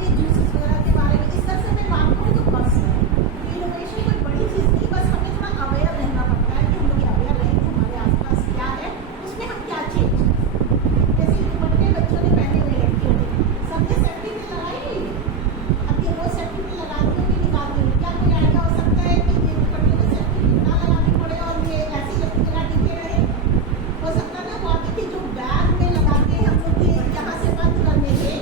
के जूसेस वगैरह के बारे में इस तरह से मैं बात करूँ तो बस है। इनोवेशन कोई बड़ी चीज़ नहीं, बस हमें थोड़ा अवेयर रहना पड़ता है कि हम लोग अवेयर रहें कि हमारे आसपास क्या है, उसमें हम क्या चेंज कर सकते हैं। जैसे दुपट्टे बच्चों ने पहने हुए लड़कियों ने सबने सेफ्टी पिन लगाई हुई है, अब ये रोज सेफ्टी पिन लगाती होंगी निकालती होंगी, क्या कोई आइडिया हो सकता है कि ये दुपट्टे में सेफ्टी पिन ना लगानी पड़े और ये ऐसी जगह टिके रहे? हो सकता है ना वो आती थी जो बैग में लगा के हम लोग ये यहाँ से बंद करने थे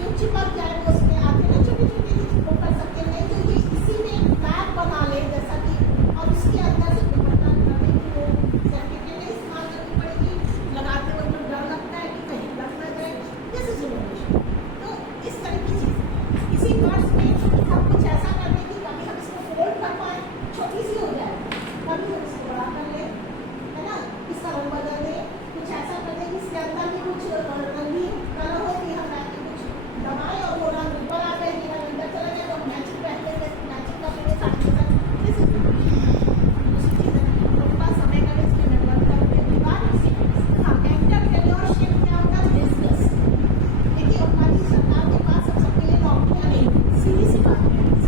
जो चिपक जाए, वो उसमें आते ना छोटी छोटी वो कर सकते नहीं, तो ये इसी में बैग बना ले जैसा कि, और उसके अंदर से दुपट्टा करने की वो सेफ्टी पिन इस्तेमाल करनी पड़ेगी। लगाते वक्त तो डर लगता है कि कहीं लग ना जाए। This is innovation. तो इस तरह की चीज़ इसी पर्स में हम कुछ ऐसा कर दें कि कभी हम इसको फोल्ड कर पाए, छोटी सी हो जाए, कभी हम इसको बड़ा कर ले, है ना, इसका रंग बदल दे, कुछ ऐसा कर दे कि इसके अंदर भी कुछ रंगीन कलर हो कि हम ऐसे कुछ दबाए और वो रंग ऊपर आ जाए, ये रंग अंदर चला जाए, तो मैचिंग पहनते हैं, मैचिंग का पहले साथ के साथ दिस इज दूसरी चीज़ है। थोड़ा समय का वेस्ट करने के बाद हाँ, एंटरप्रेन्योरशिप क्या होता है? बिजनेस। देखिए हमारी सरकार के पास सब सबके लिए नौकरियाँ नहीं, सीधी सी बात है।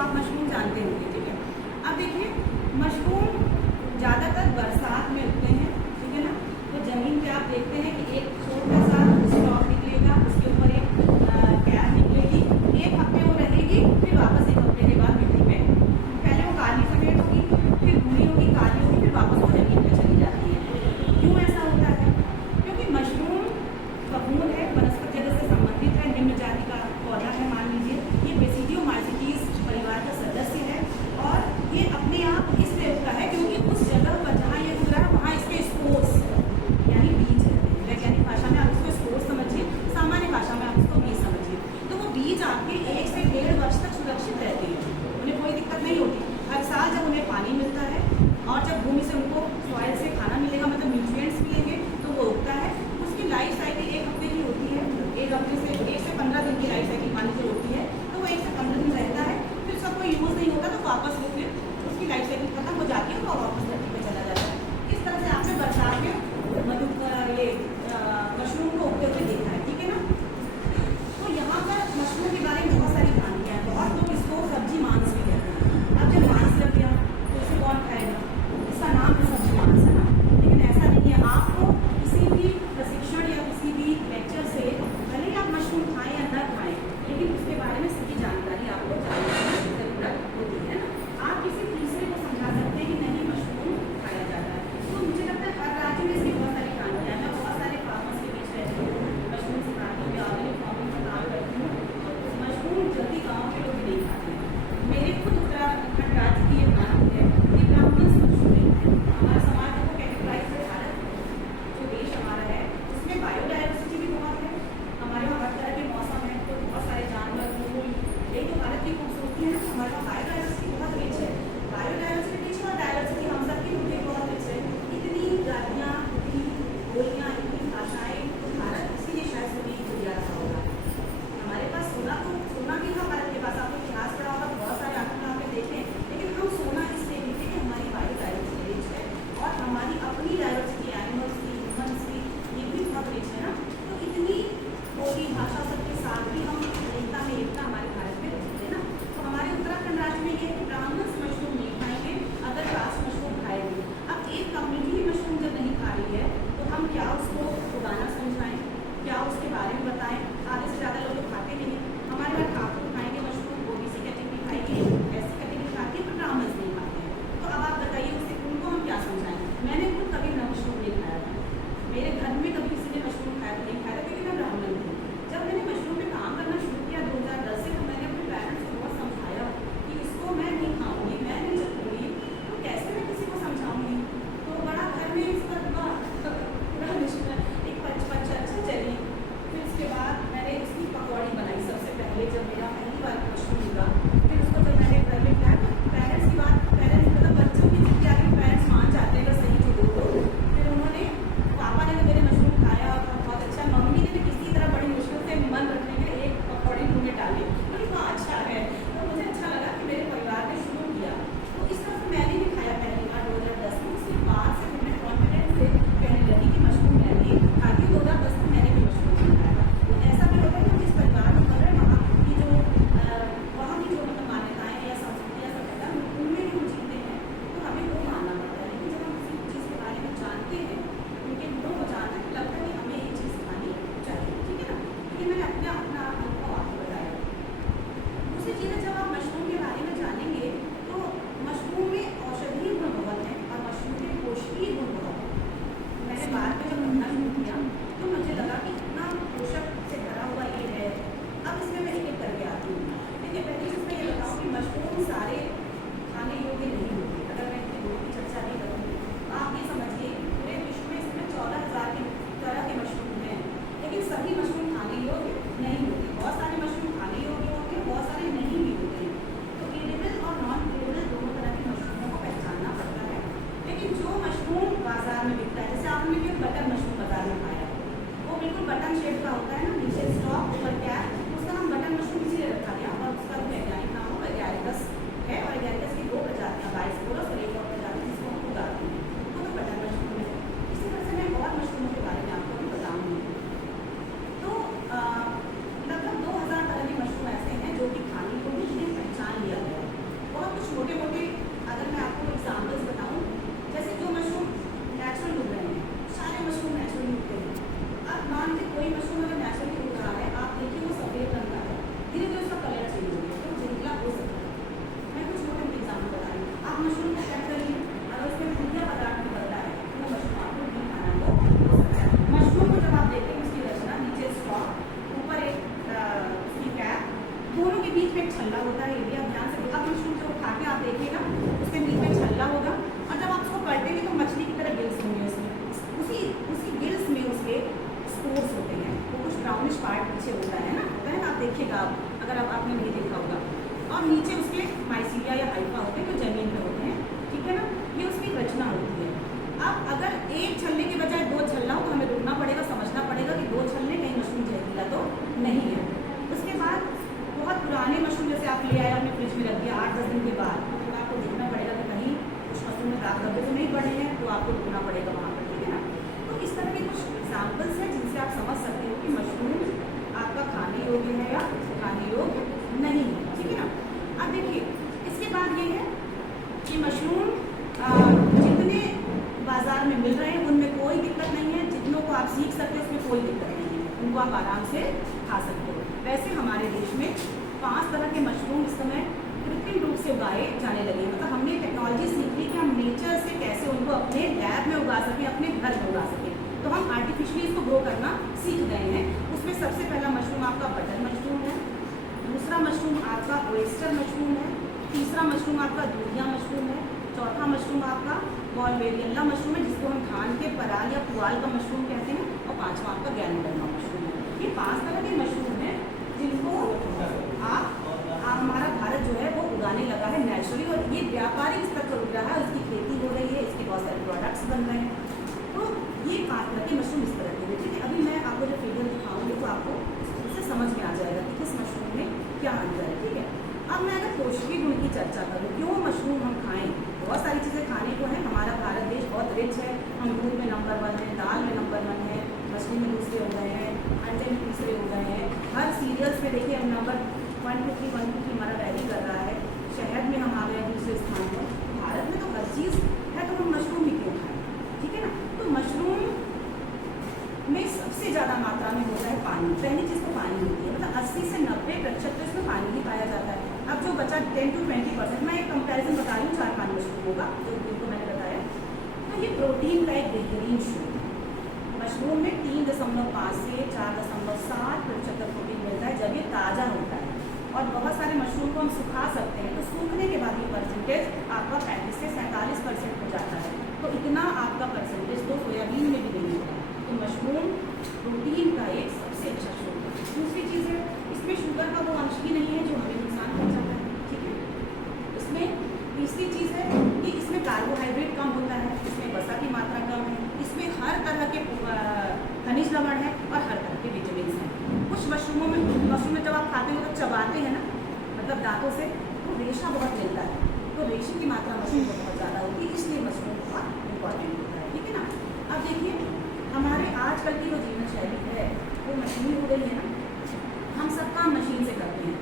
आप मशरूम जानते होंगे, ठीक है। अब देखिए, मशरूम ज़्यादातर बरसात में उगते हैं, ठीक है ना। तो ज़मीन पे आप देखते हैं कि एक छोटा सा स्टॉक निकलेगा, उसके ऊपर एक कैप निकलेगी, एक हफ्ते वो रहेगी, फिर वापस एक हफ्ते के बाद मिट्टी में पहले वो काली सफेद होगी, फिर भूरी होगी, काली होगी, फिर वापस वो ज़मीन पे चली जाती है। क्यों ऐसा होता है? क्योंकि मशरूम फफूंद है, वनस्पति जगत से संबंधित है, निम्न जाति का पौधा है, मान लीजिए। ये बेसिडियोमाइसीटीज परिवार का सदस्य है और ये अपने आप इसलिए उगता है क्योंकि उस जगह पर जहाँ ये उग रहा है वहाँ इसके स्पोर्स यानी बीज रहते हैं। वैज्ञानिक भाषा में आप इसको स्पोर्स समझिए, सामान्य भाषा में आप इसको बीज समझिए। तो वो बीज आपके 1 से 1.5 वर्ष तक सुरक्षित रहते हैं, उन्हें कोई दिक्कत नहीं होती। हर साल जब उन्हें पानी मिलता है और जब भूमि से उनको सॉइल से खाना मिलेगा, मतलब न्यूट्रिएंट्स मिलेंगे, तो वो उगता है। उसकी लाइफ साइकिल 1 हफ्ते की होती है, 1 हफ्ते से 1 से 15 दिन की लाइफ साइकिल पानी से होती है। तो वो 1 से 15 दिन रहता है, फिर उसका कोई यूज़ नहीं होता, तो वापस वो फिर उसकी लाइफ साइकिल खत्म हो जाती है, वो वापस धरती पे चला जाता है। इस तरह से आपने बरसात में ये मशरूम को उगते हुए देखा है, ठीक है ना। तो यहाँ पर मशरूम के बारे में बहुत सारी कहानियाँ हैं, बहुत लोग इसको सब्जी मांस भी कहते हैं। अब जब मांस लग गया तो इसे कौन खाएगा? इसका नाम तो सब्जी मांस है ना, लेकिन ऐसा नहीं है। आपको किसी भी प्रशिक्षण या किसी भी लेक्चर से भले ही आप मशरूम खाएं या न खाएं, लेकिन उसके बारे में सही जानकारी आपको जानने की ज़रूरत होती है ना। आप किसी तीसरे को समझा सकते हैं कि नहीं, मशरूम बीच में एक छल्ला होता है, ये भी आप ध्यान से अब मशरूम जब उठा के आप देखिएगा उसके बीच में छल्ला होगा और जब आप उसको पलटेंगे तो मछली की तरह गिल्स होंगे उसमें, उसी गिल्स में उसके स्पोर्स होते हैं, वो कुछ ब्राउनिश पार्ट पीछे होता है ना, आप देखिएगा अगर आपने नहीं देखा होगा। और नीचे उसके माइसीलिया या हाइफा होते हैं जो जमीन में होते हैं, ठीक है ना, ये उसकी रचना होती है। अब अगर एक छल्ले के बजाय 2 छल्ला हो तो हमें रुकना पड़ेगा, समझना पड़ेगा कि 2 छल्ले कहीं मशरूम जहरीला तो नहीं है। उसके बाद बहुत पुराने मशरूम जैसे आप ले आए अपने फ्रिज में रख दिया 8-10 दिन के बाद, तो आपको देखना पड़ेगा कि कहीं कुछ मशरूम में दाग धब्बे तो नहीं पड़े हैं, तो आपको रुकना पड़ेगा वहाँ पर, ठीक है ना। तो इस तरह के कुछ एग्जाम्पल्स हैं जिनसे आप समझ सकते हो कि मशरूम आपका खाने योग्य है या खाने योग्य नहीं है, ठीक है ना। अब देखिए इसके बाद ये है कि मशरूम जितने बाजार में मिल रहे हैं उनमें कोई दिक्कत नहीं है, जितनों को आप सीख सकते हैं उसमें कोई दिक्कत नहीं है, उनको आप आराम से खा सकते हो। वैसे हमारे देश में 5 तरह के मशरूम इस समय कृत्रिम रूप से उगाए जाने लगे हैं, मतलब हमने टेक्नोलॉजी सीख ली कि हम नेचर से कैसे उनको अपने लैब में उगा सकें, अपने घर में उगा सकें, तो हम आर्टिफिशियली इसको ग्रो करना सीख गए हैं। उसमें सबसे पहला मशरूम आपका बटन मशरूम है, दूसरा मशरूम आपका ऑयस्टर मशरूम है, तीसरा मशरूम आपका दूधिया मशरूम है, चौथा मशरूम आपका बॉलबेरियल्ला मशरूम है जिसको हम धान के पराल या पुआल का मशरूम कहते हैं, और पांचवा आपका गैनोडर्मा मशरूम है। ये 5 तरह के मशरूम हैं जिनको हमारा भारत जो है वो उगाने लगा है नेचुरली, और ये व्यापारिक स्तर पर उग रहा है, इसकी खेती हो रही है, इसके बहुत सारे प्रोडक्ट्स बन रहे हैं। तो ये 5 तरह के मशरूम इस तरह के, ठीक है। अभी मैं आपको जब फिगर दिखाऊंगी तो आपको उससे समझ में आ जाएगा कि किस मशरूम में क्या अंतर है, ठीक है। अब मैं अगर पोषकीय गुण की चर्चा करूँ, क्यों मशरूम हम खाएं, बहुत सारी चीज़ें खाने को है, हमारा भारत देश बहुत रिच है, हम दूध में नंबर 1 है, दाल में नंबर 1 है, मछली में दूसरे हो गए हैं, अंडे में तीसरे हो गए हैं, हर सीरियल्स में देखिए हम नंबर 1 2 3 हमारा वैरी कर रहा है, शहद में हम आ गए दूसरे स्थान पर। भारत में तो हर चीज़ है, तो हम मशरूम ही क्यों खाएं, ठीक है ना। तो मशरूम में सबसे ज़्यादा मात्रा में होता है पानी, पहली चीज़ तो पानी होती है, मतलब 80 से 90% तो इसमें पानी ही पाया जाता है। अब जो बचा 10 to 20%, मैं एक कंपैरिजन बता रही हूँ 4-5 मशरूम होगा जो जिनको मैंने बताया। तो ये प्रोटीन का एक बेहतरीन स्रोत है, मशरूम में 3.5 से 4.7% प्रोटीन मिलता है जब ये ताज़ा होता है, और बहुत सारे मशरूम को हम सुखा सकते हैं, तो सूखने के बाद ये परसेंटेज आपका 35 से 47% हो जाता है, तो इतना आपका परसेंटेज तो सोयाबीन में भी नहीं होता। तो मशरूम प्रोटीन का एक सबसे अच्छा स्रोत है। दूसरी चीज़ है इसमें शुगर का वो अंश भी नहीं है जो हमें नुकसान पहुंचाता है, ठीक है। इसमें तीसरी चीज़ है कि इसमें कार्बोहाइड्रेट कम होता है, इसमें वसा की मात्रा कम है, इसमें हर तरह के खनिज लवण है और हर तरह के विटामिन हैं। कुछ मशरूम में जब आप खाते हो तो चबाते हैं ना, मतलब दांतों से, तो रेशा बहुत मिलता है, तो रेशे की मात्रा मशरूम में बहुत ज़्यादा होती है, इसलिए मशरूम बहुत इंपॉर्टेंट होता है, ठीक है ना। अब देखिए हमारे आजकल की जो जीवन शैली है वो मशीनी हो गई है ना, हम सब काम मशीन से करते हैं,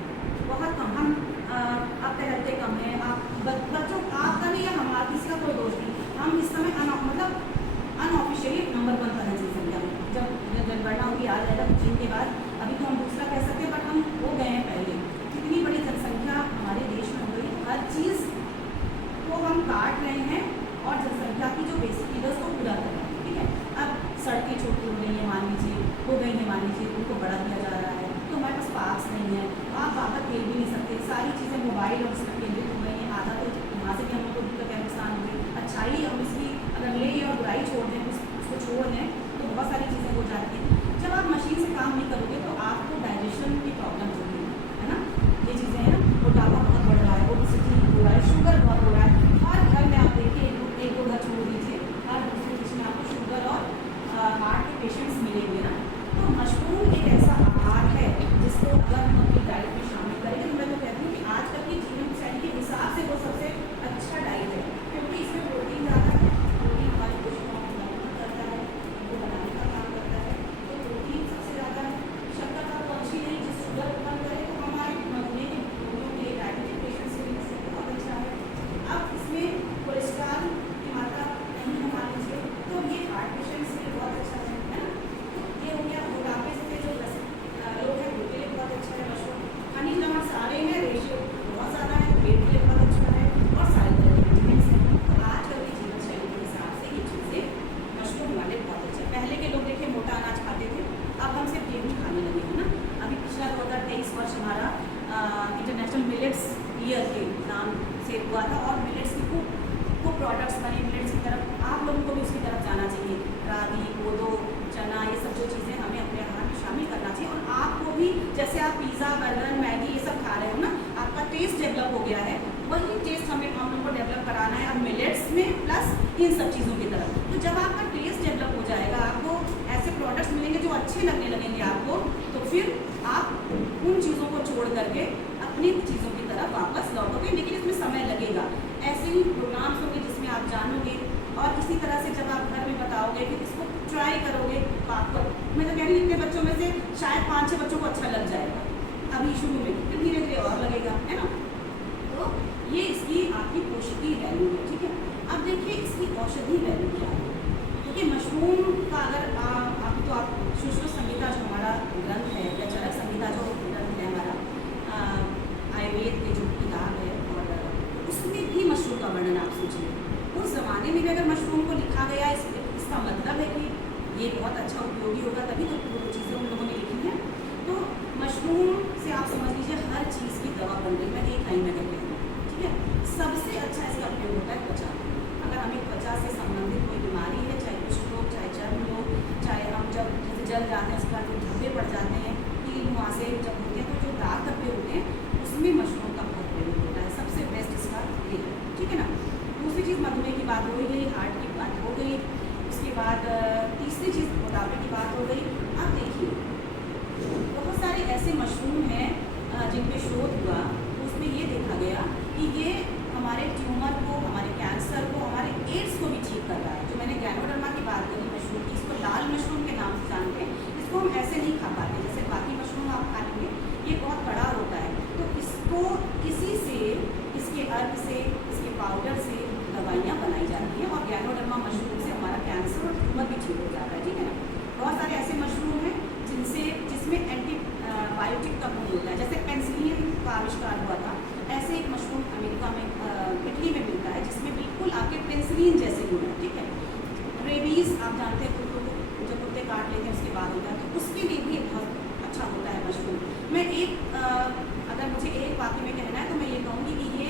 बहुत कम हम अब टहलते कम है, आप बच्चों आपका नहीं या हमारा किसी का कोई दोष नहीं, हम इस समय मतलब अनऑफिशियली नंबर 1 पर हैं जनसंख्या में, जब जनगणना होगी आ जाएगा चीन के बाद, अभी तो हम दूसरा कह सकते हैं बट हम हो गए हैं पहले। इतनी बड़ी जनसंख्या हमारे देश में हो गई, हर चीज़ को हम काट रहे हैं और जनसंख्या की जो बेसिक नीड है उसको पूरा कर रहे हैं, ठीक है। अब सड़कें छोटी हो गई हैं मान लीजिए, हो गई हैं मान लीजिए, उनको बढ़ा दिया ईयर के नाम से हुआ था और मिलेट्स की खूब प्रोडक्ट्स बने मिलेट्स की तरफ। आप लोगों को भी उसकी तरफ जाना चाहिए। रागी, कोदो, चना, ये सब जो चीज़ें हमें अपने आहार में शामिल करना चाहिए। और आपको भी जैसे आप पिज़्ज़ा, बर्गर, मैगी ये सब खा रहे हो ना, आपका टेस्ट डेवलप हो गया है, वही टेस्ट हम लोग को डेवलप कराना है अब मिलेट्स में प्लस इन सब चीज़ों की तरफ। तो जब आपका टेस्ट डेवलप हो जाएगा, आपको ऐसे प्रोडक्ट्स मिलेंगे जो अच्छे लगने लगेंगे आपको, तो फिर आप उन चीज़ों को छोड़ करके अपनी चीज़ों की तरफ वापस लौटोगे। लेकिन इसमें समय लगेगा। ऐसे ही प्रोग्राम्स होंगे जिसमें आप जानोगे और इसी तरह से जब आप घर में बताओगे फिर इसको ट्राई करोगे, तो आपको मैं तो कह रही हूँ इतने बच्चों में से शायद 5-6 बच्चों को अच्छा लग जाएगा अभी शुरू में, फिर धीरे धीरे और लगेगा, है ना। तो ये इसकी आपकी पोषकीय वैल्यू है, ठीक है। अब देखिए इसकी औषधि वैल्यू क्या है। क्योंकि मशरूम का अगर आप तो आप सुश्रुत संहिता जो हमारा ग्रंथ है या चरक संहिता जो ग्रंथ है हमारा आयुर्वेद की जो किताब है, और उसमें भी मशरूम का वर्णन आप सोचिए। उस ज़माने में भी अगर मशरूम को लिखा गया, इसका मतलब है कि ये बहुत अच्छा उपयोगी होगा, तभी तो वो चीज़ें उन लोगों ने लिखी हैं। तो मशरूम से आप समझ लीजिए हर चीज़ की दवा बन गई। मैं एक लाइन में कहती हूँ, ठीक है। सबसे अच्छा इसका उपयोग होता है त्वचा। अगर हमें त्वचा से संबंधित कोई बीमारी है, चाहे कुष्ठ रोग, चाहे चर्म रोग, चाहे हम जब जैसे जल जाते हैं उसके बाद धब्बे पड़ जाते हैं, कि वहाँ से जब होते हैं तो जो दाग धब्बे होते हैं उसमें मशरूम का बहुत प्रयोग होता है। सबसे बेस्ट इसका ये है, ठीक है ना। दूसरी चीज़ मधुमेह की बात हो गई, हार्ट की बात हो गई, उसके बाद तीसरी चीज़ मोटापे की बात हो गई। अब देखिए बहुत सारे ऐसे मशरूम हैं जिन पे शोध हुआ, उसमें ये देखा गया कि ये हमारे ट्यूमर को, हमारे कैंसर को, हमारे एड्स को भी ठीक कर रहा है। जो मैंने गैनोडर्मा की बात करी मशरूम की, इसको लाल मशरूम के नाम से जानते हैं। इसको हम ऐसे नहीं खा पाते जैसे बाकी मशरूम आप खा लेंगे, ये बहुत बड़ा होता है। तो इसको इसी से, इसके अर्क से, इसके पाउडर से दवाइयाँ बनाई जाती हैं और गैनोडर्मा मशरूम से हमारा कैंसर और ट्यूमर भी ठीक हो जाता है, ठीक है ना। बहुत सारे ऐसे मशरूम हैं जिसमें एंटीबायोटिक का गुण होता है। जैसे पेनिसिलिन का आविष्कार हुआ था, ऐसे एक मशरूम अमेरिका में, इटली में मिलता है जिसमें बिल्कुल आपके पेनिसिलिन जैसे गुण है, ठीक है। रेबीज आप जानते हैं, कुत्तों को जब कुत्ते काट लेते हैं उसके बाद होता है, तो उसके लिए भी बहुत अच्छा होता है मशरूम। मैं अगर मुझे एक वाक्य में कहना है तो मैं ये कहूँगी कि ये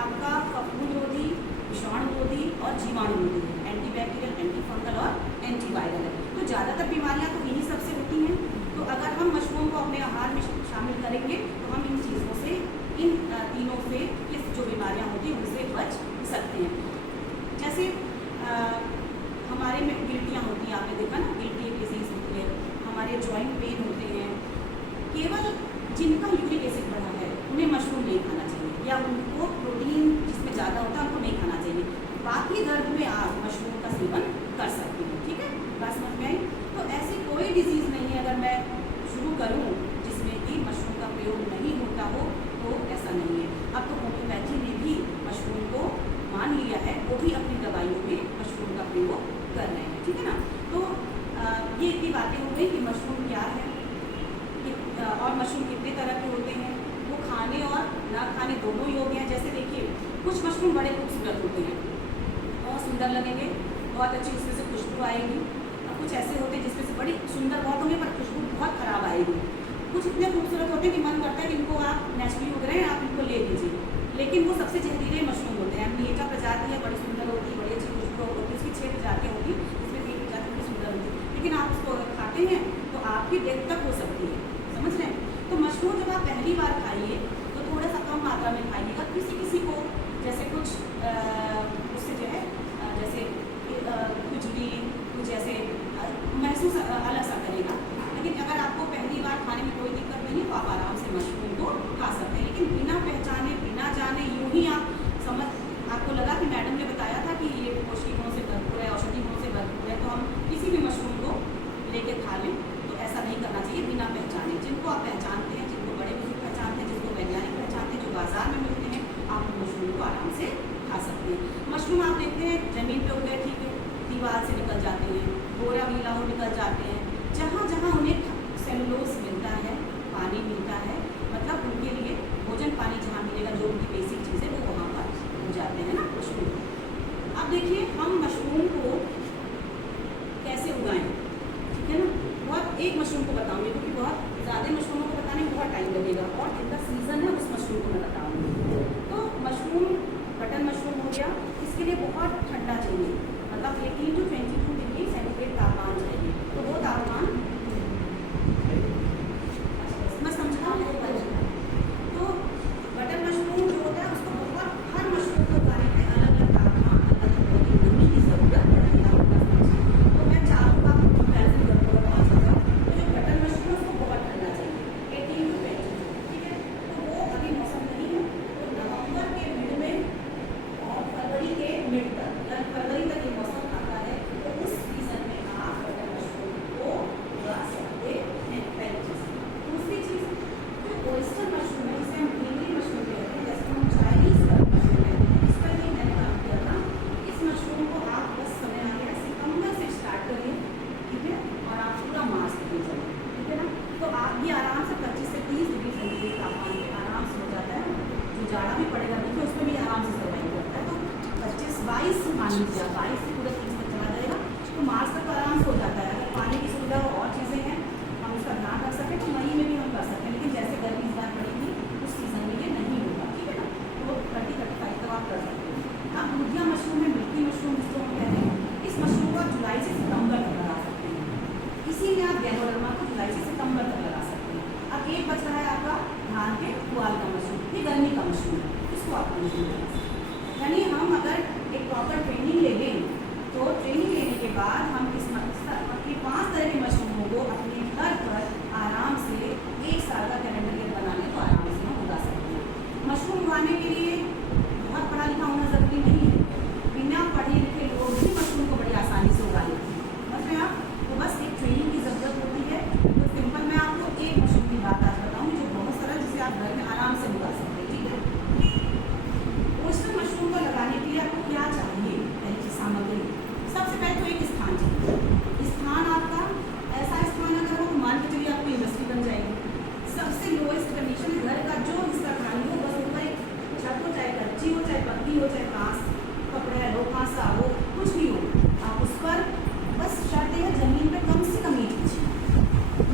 आपका फफूंदरोधी, विषाणुरोधी और जीवाणुरोधी है, एंटीबैक्टीरियल, एंटीफंगल और एंटीवायरल है। तो ज़्यादातर बीमारियाँ तो इन्हीं सबसे होती हैं। तो अगर हम मशरूम को अपने आहार में शामिल करेंगे तो हम इन चीज़ों से, इन तीनों से, इस जो बीमारियाँ होती हैं उनसे बच सकते हैं। जैसे हमारे में गिल्टियाँ होती हैं, आपने देखा ना, गिल्टी डिजीज़ होती है, हमारे जॉइंट पेन होते हैं। केवल जिनका यूरिक एसिड बढ़ा है उन्हें मशरूम नहीं खाना चाहिए, या उनको प्रोटीन जिसमें ज़्यादा होता है उनको नहीं खाना चाहिए। बाकी दर्द में आप मशरूम का सेवन कर सकते हैं, ठीक है। बात समझ में आई। तो ऐसी कोई डिजीज़ नहीं है अगर मैं शुरू करूँ जिसमें कि मशरूम का प्रयोग नहीं होता हो, तो ऐसा नहीं है। अब तो होम्योपैथी ने भी मशरूम को मान लिया है, वो भी अपनी दवाइयों में मशरूम का प्रयोग कर रहे हैं, ठीक है ना। तो ये इतनी बातें हो गई कि मशरूम क्या है और मशरूम कितने तरह के होते हैं, वो खाने और ना खाने दोनों योग्य हैं। जैसे देखिए कुछ मशरूम बड़े खूबसूरत होते हैं, बहुत सुंदर लगेंगे, बहुत अच्छी उसमें से खुशबू आएगी। और कुछ ऐसे होते हैं जिसमें से बड़ी सुंदर बहुत होंगे पर खुशबू बहुत खराब आएगी। कुछ इतने खूबसूरत होते हैं कि मन करता है कि इनको आप नेचुरली उग रहे हैं, आप इनको ले लीजिए, लेकिन वो सबसे जहरीले मशरूम होते हैं। मीठा प्रजाति है, बड़ी सुंदर होती है, बड़ी अच्छी खुशबू होती है, उसकी 6 प्रजातियाँ होती हैं, उसमें 3 प्रजाति बड़ी सुंदर होती है, लेकिन आप उसको अगर खाते हैं तो आपकी डेथ तक हो सकती है, समझ रहे हैं। तो मशरूम जब आप पहली बार खाइए तो थोड़ा सा कम मात्रा में खाइएगा। किसी को जैसे कुछ उससे जो है जैसे खुजली, कुछ ऐसे महसूस अलग सा करेगा, लेकिन अगर आपको पहली बार खाने में कोई दिक्कत नहीं तो आप आराम से मशरूम को खा सकते हैं। लेकिन बिना पहचाने, बिना जाने, यूँ ही आपको लगा कि मैडम ने बताया था कि ये पौष्टिक गुणों से भरपूर है, औषधि गुणों से भरपूर है, तो हम किसी भी मशरूम को लेके खा लें, तो ऐसा नहीं करना चाहिए बिना पहचाने। जिनको आप पहचानते हैं, जिनको बड़े बुजुर्ग पहचानते हैं, जिनको वैज्ञानिक पहचानते हैं, जो बाजार में मिलते हैं, आप उन मशरूम को आराम से खा सकते हैं। मशरूम आप देखते हैं ज़मीन पे उगे, ठीक है, दीवार से निकल जाते हैं, बोरा गीला हो निकल जाते हैं, जहाँ जहाँ उन्हें सेलुलोज मिलता है, पानी मिलता है, मतलब उनके लिए भोजन पानी जहाँ मिलेगा, जो उनकी बेसिक चीज़ है वो वहाँ पर हो जाते हैं ना मशरूम। अब देखिए हम मशरूम को कैसे उगाएं, ठीक है ना। बहुत एक मशरूम को बताऊँगी क्योंकि बहुत ज़्यादा मशरूमों को बताने में बहुत टाइम लगेगा, और जिनका सीज़न है उस मशरूम को मैं बताऊँगी। बटन मशरूम हो गया, इसके लिए बहुत ठंडा चाहिए, मतलब 18 to 22 डिग्री सेंटीग्रेड तापमान चाहिए। तो वो तापमान मैं समझा तो बटन मशरूम जो होता है उसको बहुत, हर मशरूम को उगाने में अलग अलग तापमान, अलग अलग नमी की जरूरत है। तो मैं चारों का कंपेरिजन करूँगा बहुत ज़्यादा। तो जो बटन मशरूम है उसको बहुत ठंडा चाहिए, 18 to 22, ठीक है। तो वो अभी मौसम नहीं है, तो नवंबर के मिड में और फरवरी के मिड तक, फरवरी तक ये मौसम आता है, तो उस सीजन में आप बटन मशरूम को उगा सकते हैं, पहली चीज़। दूसरी चीज़, जो ऑयस्टर मशरूम है जिसे हम ग्रीनरी मशरूम कहते हैं, जैसे हम चाइनीज मशरूम कहते हैं, इस पर भी मैंने काम किया था। इस मशरूम को आप बस समय आ गया सितंबर से स्टार्ट करिए, ठीक है, और आप पूरा मार्च तक ले जाइए, ठीक है ना। तो आप ये आराम से 25 से 30 डिग्री सेंटीग्रेड तापमान पे आराम से हो जाता है। जो जाड़ा भी पड़ेगा देखिए उसमें भी आराम से सर्वाइव करता है। तो 25-22 मान लीजिए, 22 से पूरा 30 तक चला जाएगा, तो मार्च तक तो आराम से हो जाता है। अगर पानी की सुविधा और चीज़ें हैं, हम उसका ध्यान रख सकें तो मई में भी हम कर सकते हैं, लेकिन जैसे गर्मी इस बार पड़ेगी उस सीजन में ये नहीं होगा, ठीक है ना। तो वो 30-35 तक आप कर सकते हैं। अब लुधिया मशरूम है, मिल्की मशरूम जिसको हम कहते हैं, इस मशरूम को आप जुलाई से सितंबर तक लगा सकते हैं। इसी में आप गैनोडर्मा को जुलाई से सितंबर तक लगा सकते हैं। अब एक बच रहा है आपका धान के पुआल का मशरूम, ये गर्मी का मशरूम है, इसको आप नहीं लगा सकते। यानी हम अगर एक प्रॉपर ट्रेनिंग ले लें, तो ट्रेनिंग लेने के बाद हम इस 5 तरह के मशरूमों को अपने घर पर आराम से 1 साल का कैलेंडर ईयर बना लें तो आराम से हम उगा सकते हैं। मशरूम उगाने के लिए बहुत पढ़ा लिखा होना ज़रूरी नहीं है, बिना पढ़े लिखे लोग भी मशरूम को बड़ी आसानी से उगा लेते हैं, समझ रहे हैं आप। तो बस एक ट्रेनिंग की ज़रूरत होती है। तो सिंपल मैं आपको एक मशरूम की बात आज बताऊँगी जो बहुत सरल, जिसे आप घर में आराम से उगा सकते हैं, ठीक है। ऑयस्टर मशरूम को लगाने के लिए आपको क्या चाहिए, पहली चीज़ सामग्री। सबसे पहले तो एक स्थान चाहिए। स्थान आपका ऐसा स्थान अगर हो तो मान के चलिए आपकी इंडस्ट्री बन जाएगी। सबसे लोएस्ट कंडीशन घर का जो हिस्सा खाली हो, बस ऊपर एक छत हो, चाहे कच्ची हो, चाहे पक्की हो, चाहे बांस कपड़े लो, कांसा हो, कुछ भी हो, आप उस पर बस शर्त है जमीन पे कम से कम ईंट कीजिए,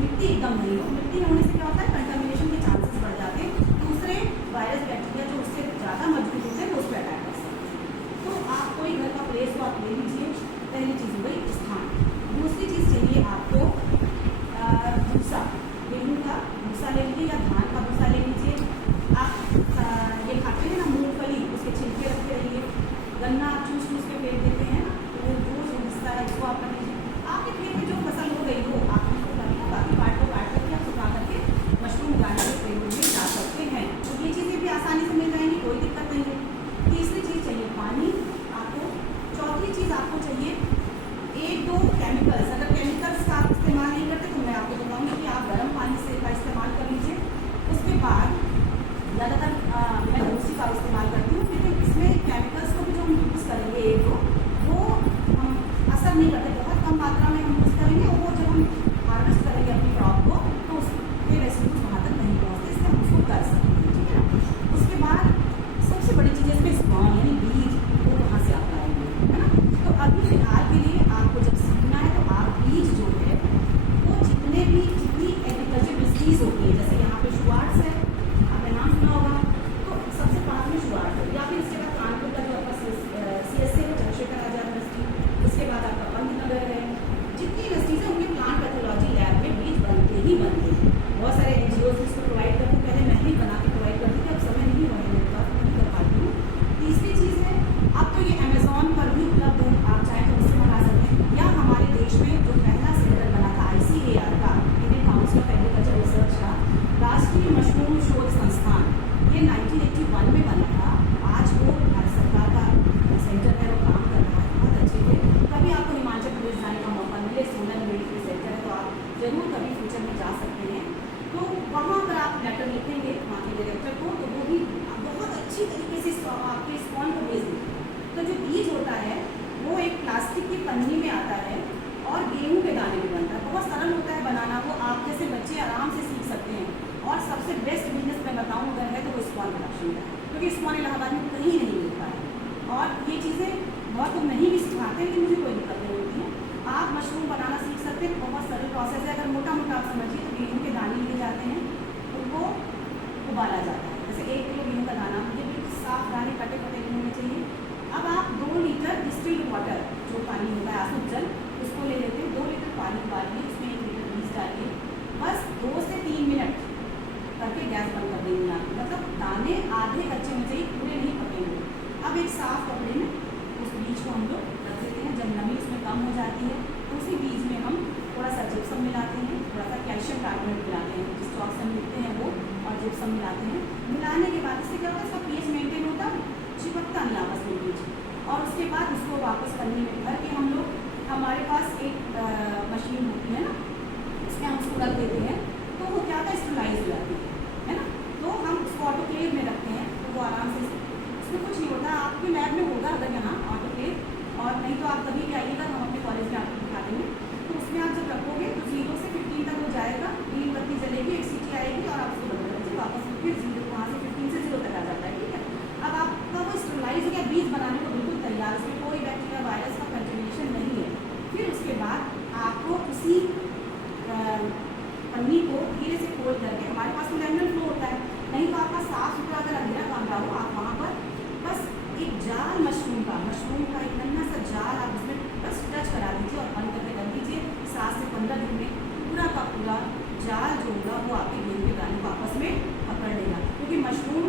मिट्टी एकदम नहीं हो। मिट्टी होने से क्या होता है, कंटामिनेशन के चांसेस बढ़ जाते हैं, दूसरे वायरस बैक्टीरिया जो उससे ज़्यादा मजबूत होते हैं वो उस पर अटैक कर सकते हैं। तो आप कोई घर का प्लेस को आप ले लीजिए, पहली चीज़ हो गई स्थान। दूसरी चीज़ चाहिए आपको भूसा, गेहूँ का भूसा ले लीजिए या धान का भूसा ले लीजिए। आप ये खाते हैं ना मूंगफली, उसके छिलके रखते रहिए। गन्ना आप चूस चूस के फेंक देते हैं ना, तो वो जो हिस्सा है इसको आप कर लीजिए। आपके खेत में जो फसल हो गई हो आप उसको करिए, बाकी पार्ट को काट करके आप सुखा करके मशरूम उगाने के प्रयोग में जा सकते हैं। तो ये चीज़ें भी आसानी से मिल जाएंगी, कोई दिक्कत नहीं है। तीसरी चीज़ चाहिए पानी आपको। चौथी चीज़ आपको चाहिए 1-2 केमिकल्स। अगर केमिकल्स का आप इस्तेमाल नहीं करते तो मैं आपको बताऊंगी कि आप गर्म पानी से का इस्तेमाल कर लीजिए। उसके बाद ज़्यादातर मैं भूसी का इस्तेमाल करती हूँ, लेकिन इसमें केमिकल्स को भी जो हम यूज़ करेंगे 1-2 वो हम असर नहीं करते, बहुत कम मात्रा में हम यूज़ करेंगे, और वो जब हम हार्वेस्ट करेंगे अपनी क्रॉप को तो उसके रेसिड्यूज वहाँ तक नहीं पहुँचते, इसलिए हम उसको कर सकते हैं, ठीक है ना। उसके बाद सबसे बड़ी चीज़ है इसमें स्पॉन यानी बीज, वो कहाँ से आप लाएंगे, है ना। तो अभी फिलहाल के लिए आपको जब सीखना है तो आप बीज जो है वो जितनी एग्रीकल्चर डिस्ट्रीज होती है, जैसे यहाँ पे शुआर्ट्स है, आपने नाम सुना होगा, तो सबसे पास में शुआर्ट्स है, या फिर इसके बाद कानपुर का जो आपका CSA है चंद्रशेखर आजाद यूनिवर्सिटी, उसके बाद आपका पंतनगर है, जितनी यूनिवर्सिटीज़ है उनके प्लांट पैथोलॉजी लैब में बीज बनते ही बनते हैं। बहुत सारे NGOs इसको प्रोवाइड करते हैं, पहले मैं ही बना के प्रोवाइड करती थी, अब समय नहीं हुआ है मेरे पास, नहीं कर पाती हूँ। तीसरी चीज़ है अब तो ये अमेज़ॉन पर भी उपलब्ध है, आप चाहें तो उससे मंगा सकते हैं, या हमारे देश में जो पहला सेंटर बना था ICAR का, Indian council of agriculture research का, राष्ट्रीय मशरूम शोध संस्थान, ये 1981 में बना था। आज वो भारत सरकार का सेंटर है, वो काम कर रहा है बहुत अच्छे से। कभी आपको हिमाचल प्रदेश जाने का मौका मिले, सोलन मेडिकल सेंटर है, तो आप जरूर कभी फ्यूचर में जा सकते हैं। तो वहाँ पर आप लेटर लिखेंगे वहाँ के डायरेक्टर को, तो वो भी बहुत अच्छी तरीके से आपके स्पॉन को भेज देंगे। तो जो बीज होता है वो एक प्लास्टिक की पन्नी में आता है और गेहूं के दाने में बनता है, बहुत सरल होता है बनाना, वो आप जैसे बच्चे आराम से सीख सकते हैं। और सबसे बेस्ट बिजनेस मैं बताऊँ अगर है तो वो स्पॉन प्रोडक्शन का, क्योंकि स्पॉन इलाहाबाद में कहीं नहीं मिलता है, और ये चीज़ें बहुत लोग नहीं भी सिखाते, लेकिन मुझे कोई दिक्कत नहीं होती है। आप मशरूम बनाना सीख सकते हैं, बहुत सरल प्रोसेस है। अगर मोटा मोटा आप समझिए तो गेहूँ के दाने लिए जाते हैं, उनको उबाला जाता है। जैसे 1 किलो गेहूँ का दाना, मुझे बिल्कुल साफ दाने कटे कटे नहीं होने चाहिए, आधे कच्चे होने चाहिए, पूरे नहीं पकेंगे। अब एक साफ कपड़े में उस बीज को हम लोग रख देते हैं। जब नमी उसमें कम हो जाती है तो उसी बीज में हम थोड़ा सा जिप्सम मिलाते हैं, थोड़ा सा कैल्शियम कार्बोनेट मिलाते हैं, जिस चौक से मिलते हैं वो, और जिप्सम मिलाते हैं। मिलाने के बाद इससे क्या होता है, इसका पीएच मेंटेन होता है, चिपकता नहीं आपस में बीज। और उसके बाद उसको वापस पन्नी में भर के हम लोग, हमारे पास एक मशीन होती है ना, उसमें हम उसको रख देते हैं, तो वो क्या होता है, स्टरलाइज हो जाती है ना। तो हम उसको ऑटोक्लेव में रखते हैं, तो वो आराम से, उसमें कुछ नहीं होता। आपके लैब में होगा अगर यहाँ ऑटोक्लेव, और नहीं तो आप कभी भी आइएगा, हम अपने कॉलेज में आपको दिखा देंगे। तो उसमें आप जब रखोगे तो 0 से 15 तक हो जाएगा, ग्रीन बत्ती जलेगी, एक सीटी आएगी और आप उसको बंद कर दीजिए, वापस फिर 0, वहाँ से 15 से 0 तक आ जाता है, ठीक है। अब आपका वो स्टरलाइज या बीज बनाने को बिल्कुल तैयार, उसमें कोई बैक्टीरिया वायरस का कंटेमिनेशन नहीं है। फिर उसके बाद आपको उसी पन्नी को धीरे से खोल करके, हमारे पास तो लैमिनर फ्लो होता है, नहीं तो आपका साफ सुथरा अगर अंधेरा कमरा हो, आप वहाँ पर बस एक जाल मशरूम का एक नन्हा सा जाल आप उसमें बस टच करा दीजिए और बंद करके रख दीजिए। 7 से 15 दिन में पूरा का पूरा जाल जो होगा वो आपके गेहूं के दाने को आपस में पकड़ लेगा। क्योंकि मशरूम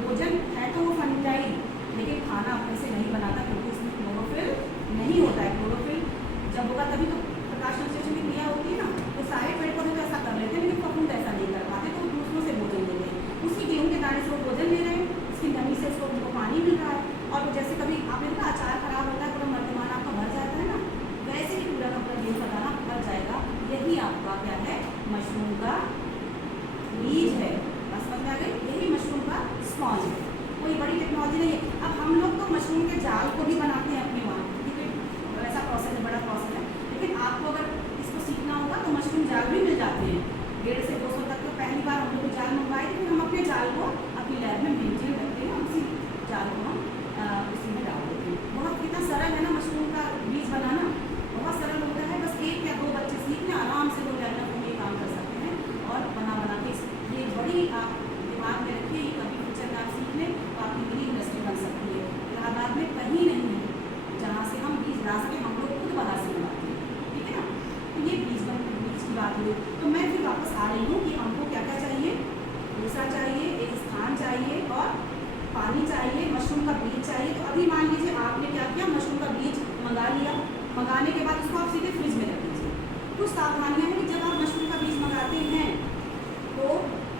भोजन है तो वो फंजाई, लेकिन खाना अपने से नहीं बनाता, क्योंकि उसमें क्लोरोफिल नहीं होता है। क्लोरोफिल जब होगा तभी तो प्रकाश संश्लेषण की क्रिया होती है ना। तो सारे पेड़ पौधे तो ऐसा कर लेते हैं, लेकिन फफूंद ऐसा नहीं कर पाते, तो दूसरों से भोजन लेते हैं। उसी गेहूं के दाने से वो भोजन ले रहे हैं, उसकी नमी से उसको उनको पानी मिल रहा है। और जैसे कभी आपने देखा अचार खराब होता है, पूरा मर्दमान आपका भर जाता है ना, वैसे ही पूरा का पूरा गेहूं का दाना भर जाएगा। यही आपका क्या है, मशरूम का बीज है। बस समझ में आ गई, यही मशरूम का स्पॉन्ज है, कोई बड़ी टेक्नोलॉजी नहीं है। अब हम लोग तो मशरूम के जाल को भी बनाते हैं अपने वहाँ, ठीक है, वैसा प्रोसेस है, बड़ा प्रोसेस है। लेकिन आपको अगर इसको सीखना होगा तो मशरूम जाल भी मिल जाते हैं 150 से 200 तक। तो पहली बार हम लोग जाल मंगवाए थे, फिर हम अपने जाल को अपनी लैब में मेंटेन रखते हैं, उसी जाल को हम उसी में डाल देते हैं। बहुत कितना सरल है ना मशरूम का बीज बनाना, बहुत सरल होता है। बस 1 या 2 बच्चे सीख लें, आराम से वो लैब में ये काम कर सकते हैं और बना के ये बड़ी आप दिमाग में रखिए, ये कभी फ्यूचर में आप सीख लें तो आपकी बड़ी इंडस्ट्री बन सकती है। इलाहाबाद में कहीं नहीं है जहाँ से हम बीज ला सकें, हम लोग खुद बाहर से मंगाते हैं, ठीक है ना। तो ये बीज की बात हुई। तो मैं फिर वापस आ रही हूँ कि हमको क्या क्या चाहिए, भूसा चाहिए, एक स्थान चाहिए और पानी चाहिए, मशरूम का बीज चाहिए। तो अभी मान लीजिए आपने क्या किया, मशरूम का बीज मंगा लिया, मंगाने के बाद उसको आप सीधे फ्रिज में रख दीजिए। कुछ सावधानियाँ हैं कि जब आप मशरूम का बीज मंगाते हैं तो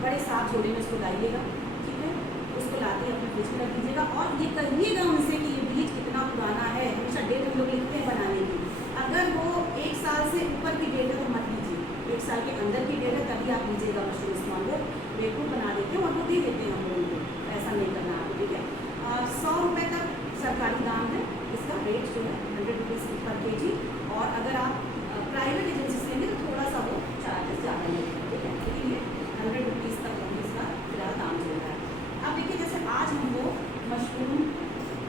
बड़े साफ झोले में उसको लाइएगा, ठीक है, उसको लाते अपने फ्रिज में रख दीजिएगा। और ये कहिएगा उनसे कि ये बीज कितना पुराना है, हमेशा डेट हम लोग लिखते हैं बनाने की। अगर वो 1 साल से ऊपर की डेट है तो मत लीजिए, 1 साल के अंदर की डेट है तभी आप लीजिएगा मशरूम स्मॉल। वो बेवकूफ़ बना देते हैं और वो दे देते हैं हम लोगों को, ऐसा नहीं करना है, ठीक है। 100 रुपये तक सरकारी दाम है इसका, रेट जो है 100 रुपीज़ पर केजी। और अगर आप प्राइवेट एजेंसी से लेंगे तो थोड़ा सा वो चार्जेस ज़्यादा लेते हैं, ठीक है, लेकिन ये 100 रुपीज़ तक इसका फिलहाल दाम चल रहा है। अब देखिए, जैसे आज हमको मशरूम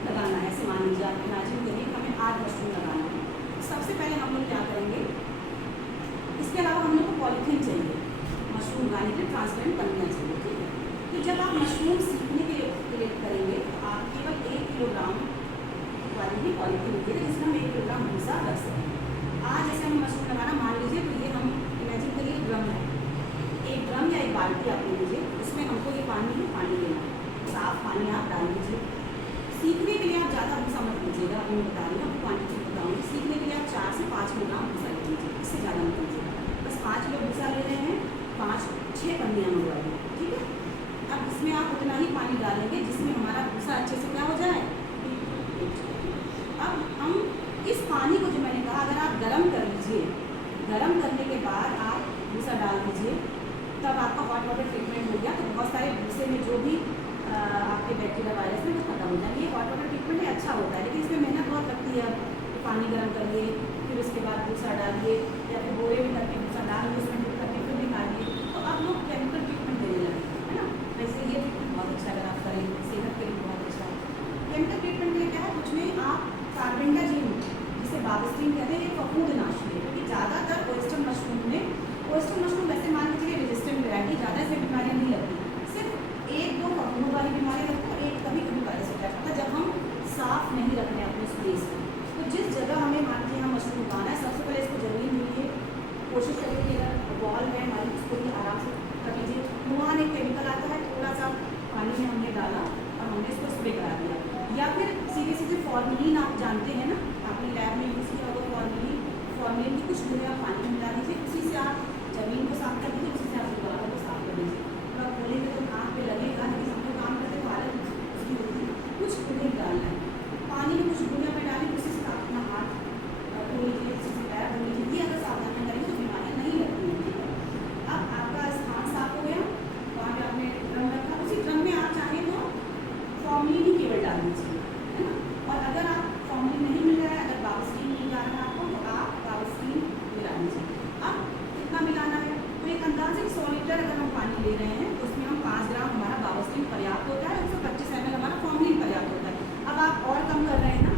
लगाना है, ऐसे मान लीजिए आप इमेजिन करिए हमें आज मशरूम लगाना है। सबसे पहले हम लोग क्या करेंगे, इसके अलावा हम लोग को पॉलीथीन चाहिए, मशरूम उगाने के लिए ट्रांसपेरेंट पन्नियाँ चाहिए, ठीक है। तो जब आप मशरूम सीखने के लिए कलेक्ट करेंगे तो आप केवल 1 किलोग्राम वाली ही पॉलीथीन लीजिए, जिसमें हम 1 किलोग्राम भूसा रख सकें। आज जैसे हमें मशरूम लगाना, मान लीजिए तो ये हम इमेजिन करिए ड्रम है, एक ड्रम या एक बाल्टी आप ले लीजिए, उसमें हमको ये पानी लेना है, साफ पानी आप डाल दीजिए। सीखने के लिए आप ज़्यादा भूसा मत लीजिएगा, मैं बता रही हूँ, आपको क्वान्टिटी बताऊँगी। सीखने के लिए आप 4 से 5 किलोग्राम भूसा ले लीजिए, इससे ज़्यादा मत लीजिएगा। बस 5 किलो भूसा ले रहे हैं, 5-6 पन्नियाँ मंगवाइए, ठीक है। अब इसमें आप उतना ही पानी डालेंगे जिसमें हमारा भूसा अच्छे से क्या हो जाए। अब हम इस पानी को, जो मैंने कहा, अगर आप गर्म कर लीजिए, गर्म करने के बाद आप भूसा डाल दीजिए, तब आपका हॉट वाटर ट्रीटमेंट हो गया। तो बहुत सारे भूसे में जो भी आपके बैक्टीरिया वायरस में वो खत्म हो जाएंगे। हॉट वाटर ट्रीटमेंट है, अच्छा होता है, लेकिन इसमें मेहनत बहुत लगती है। तो पानी गर्म करिए, फिर उसके बाद भूसा डालिए, या फिर बोरे में करके भूसा डालिए, उसमें फिर करके फिर निकालिए। तो अब लोग केमिकल ट्रीटमेंट देने लगे, है ना। वैसे ये बहुत अच्छा, अगर आप करें सेहत के लिए बहुत अच्छा है। केमिकल ट्रीटमेंट के लिए क्या है, कुछ नहीं, आप कार्बेंडाजिम, जिसे बाविस्टीन कहते हैं, एक फफूंदनाशी है। क्योंकि ज़्यादातर ओयस्टर मशरूम में, ओयस्टर मशरूम वैसे मान के चलिए रेजिस्टेंट वैरायटी, ज़्यादा से बीमारियाँ नहीं लगती, सिर्फ 1-2 फफूंद वाली बीमारी लगती है, और एक कभी वायरस अटैक होता है जब हम साफ नहीं रखते अपने स्पेस को। तो जिस जगह हमें मान के हम मशरूम उगाना है, सबसे पहले इसको ज़मीन लीजिए, कोशिश करिए कि अगर पानी में हमने डाला और हमने इसको स्प्रे करा दिया। या फिर सीधे फॉर्मेलिन आप जानते हैं ना, आपने लैब में यूज़ किया होगा फॉर्मेलिन की कुछ बुनिया आप पानी में मिला दीजिए, उसी से आप ज़मीन को साफ कर दीजिए, उसी से आप दीवारों को साफ कर दीजिए। तो आप खोलेंगे तो हाथ पे लगेगा, लेकिन हम लोग काम करते तो हालत उसकी होती है। कुछ बुनिया डालना है पानी में, कुछ बुनिया में डालें, उसी से आप अपना हाथ धो लीजिए, उसी से पैर धो लीजिए। ये अगर सावधानी करेंगे तो बीमारियाँ नहीं लगती हैं, ठीक है। अब आपका स्थान साफ हो गया, वहाँ पे आपने ड्रम रखा, उसी ड्रम में आप चाहें तो फॉर्मेलिन ही केवल डाल दीजिए, है ना। और अगर आप फॉर्मेलिन नहीं मिल रहा है, अगर बावस्टीन मिल जा रहा है आपको, तो आप बावस्टीन मिला दीजिए। अब कितना मिलाना है, तो एक अंदाजे 100 लीटर अगर हम पानी ले रहे हैं तो उसमें हम 5 ग्राम हमारा बावस्टीन पर्याप्त होता है, 125 ml हमारा फॉर्मेलिन पर्याप्त होता है। अब आप और कम कर रहे हैं ना,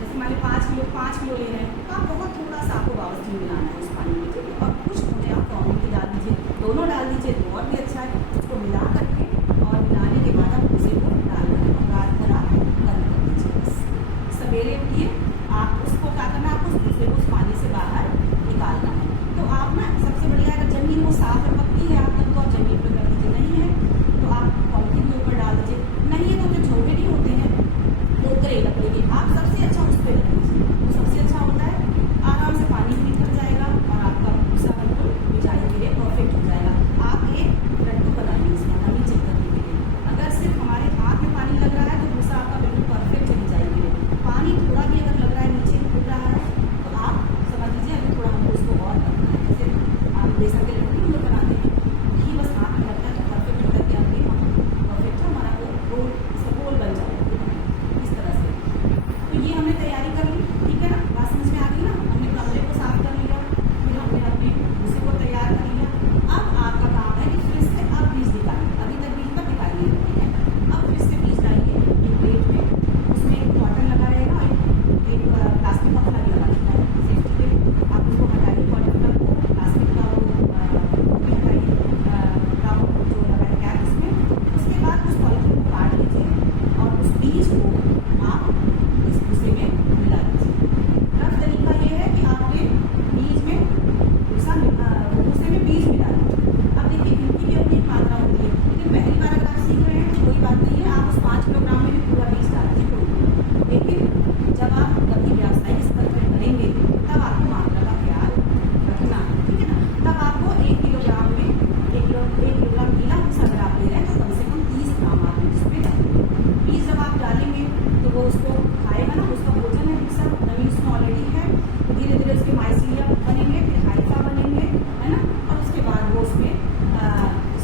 जैसे मान लीजिए 5 किलो ले रहे हैं, तो आप बहुत थोड़ा सा आपको बावस्टीन मिलाना है उस पानी में, ठीक है। और कुछ होने आप फॉर्मेलिन डाल दीजिए, दोनों डाल दीजिए तो और भी अच्छा है। उसको मिला करके और मिलाने के बाद आप उसे को डाल कर और रात भर आप बंद कर दीजिए। सवेरे उठिए, आप उसको क्या करना है, आपको उस भूसे को उस पानी से बाहर निकालना है। तो आप ना सबसे बढ़िया, अगर ज़मीन वो साफ और पक्की है आप तब तो आप ज़मीन पर कर दीजिए, नहीं है तो आप पॉलिथीन के ऊपर डाल दीजिए, नहीं है तो जो झोंके नहीं होते हैं लोकरे लकड़ी के, आप सबसे अच्छा उस पर रख दीजिए, तो सबसे अच्छा होता है। आराम से पानी भी निकल जाएगा और आपका भूसा बिल्कुल बिछाई के लिए परफेक्ट हो जाएगा। आप एक लड्डू बनाइए इसका नमी चेक करने के लिए, अगर सिर्फ हमारे हाथ में पानी लग रहा है तो भूसा आपका बिल्कुल परफेक्ट चली जाएगी। पानी थोड़ा भी अगर लग रहा है नीचे खुल रहा है तो आप समझ लीजिए अभी थोड़ा हमको उसको और करना है। जैसे आप बेसन के लड्डू हम लोग बनाते हैं, घी बस हाथ में लगता है तो परफेक्ट होता है कि आपके परफेक्ट है, हमारा वो रोल इसका गोल बन जाएगा इस तरह से। तो ये हमने तैयारी कर ली, ठीक है ना, बात समझ में आ गई ना। हमने कमरे को साफ कर लिया, फिर हमने अपने भूसे को तैयार कर लिया। अब आपका काम है कि फ्रिज से अब बीज निकालिए, अभी तक बीज तक निकालिए, ठीक है। अब फ्रिज से बीज लाइए एक प्लेट में, उसमें एक कॉटन लगा रहेगा, एक प्लास्टिक का थैला लगा देता है सेफ्टी के लिए। आप उसको हटाइए, कॉटन को प्लास्टिक का वो हटाइए, राउंड जो लगा है कैप उसमें। उसके बाद उस पॉलिथीन को काट लीजिए और उस बीज को आप इस भूसे में मिला दीजिए। रफ तरीका ये है कि आपने बीज में भूसे में बीज मिला दीजिए। अब देखिए इनकी भी अपनी एक मात्रा होती है, लेकिन पहली बार अगर आप सीख रहे हैं तो कोई बात नहीं है, आप उस 5 किलोग्राम में भी पूरा बीज डाल दीजिए। लेकिन जब आप कभी व्यावसायिक स्तर पर करेंगे तब आपको मात्रा का ख्याल रखना है, ठीक है ना। तब आपको 1 किलोग्राम में 1 किलोग्राम गीला भूसा अगर आप ले रहे हैं तो कम से कम 30 ग्राम आप उसमें डालेंगे। बीज जब आप डालेंगे तो वो उसको खाएगा ना, उसका भोजन है भूसा, नमी उसमें ऑलरेडी है, तो धीरे धीरे उसके माइसीलिया बनेंगे, फिर हाइफा बनेंगे, है ना। और उसके बाद वो उसमें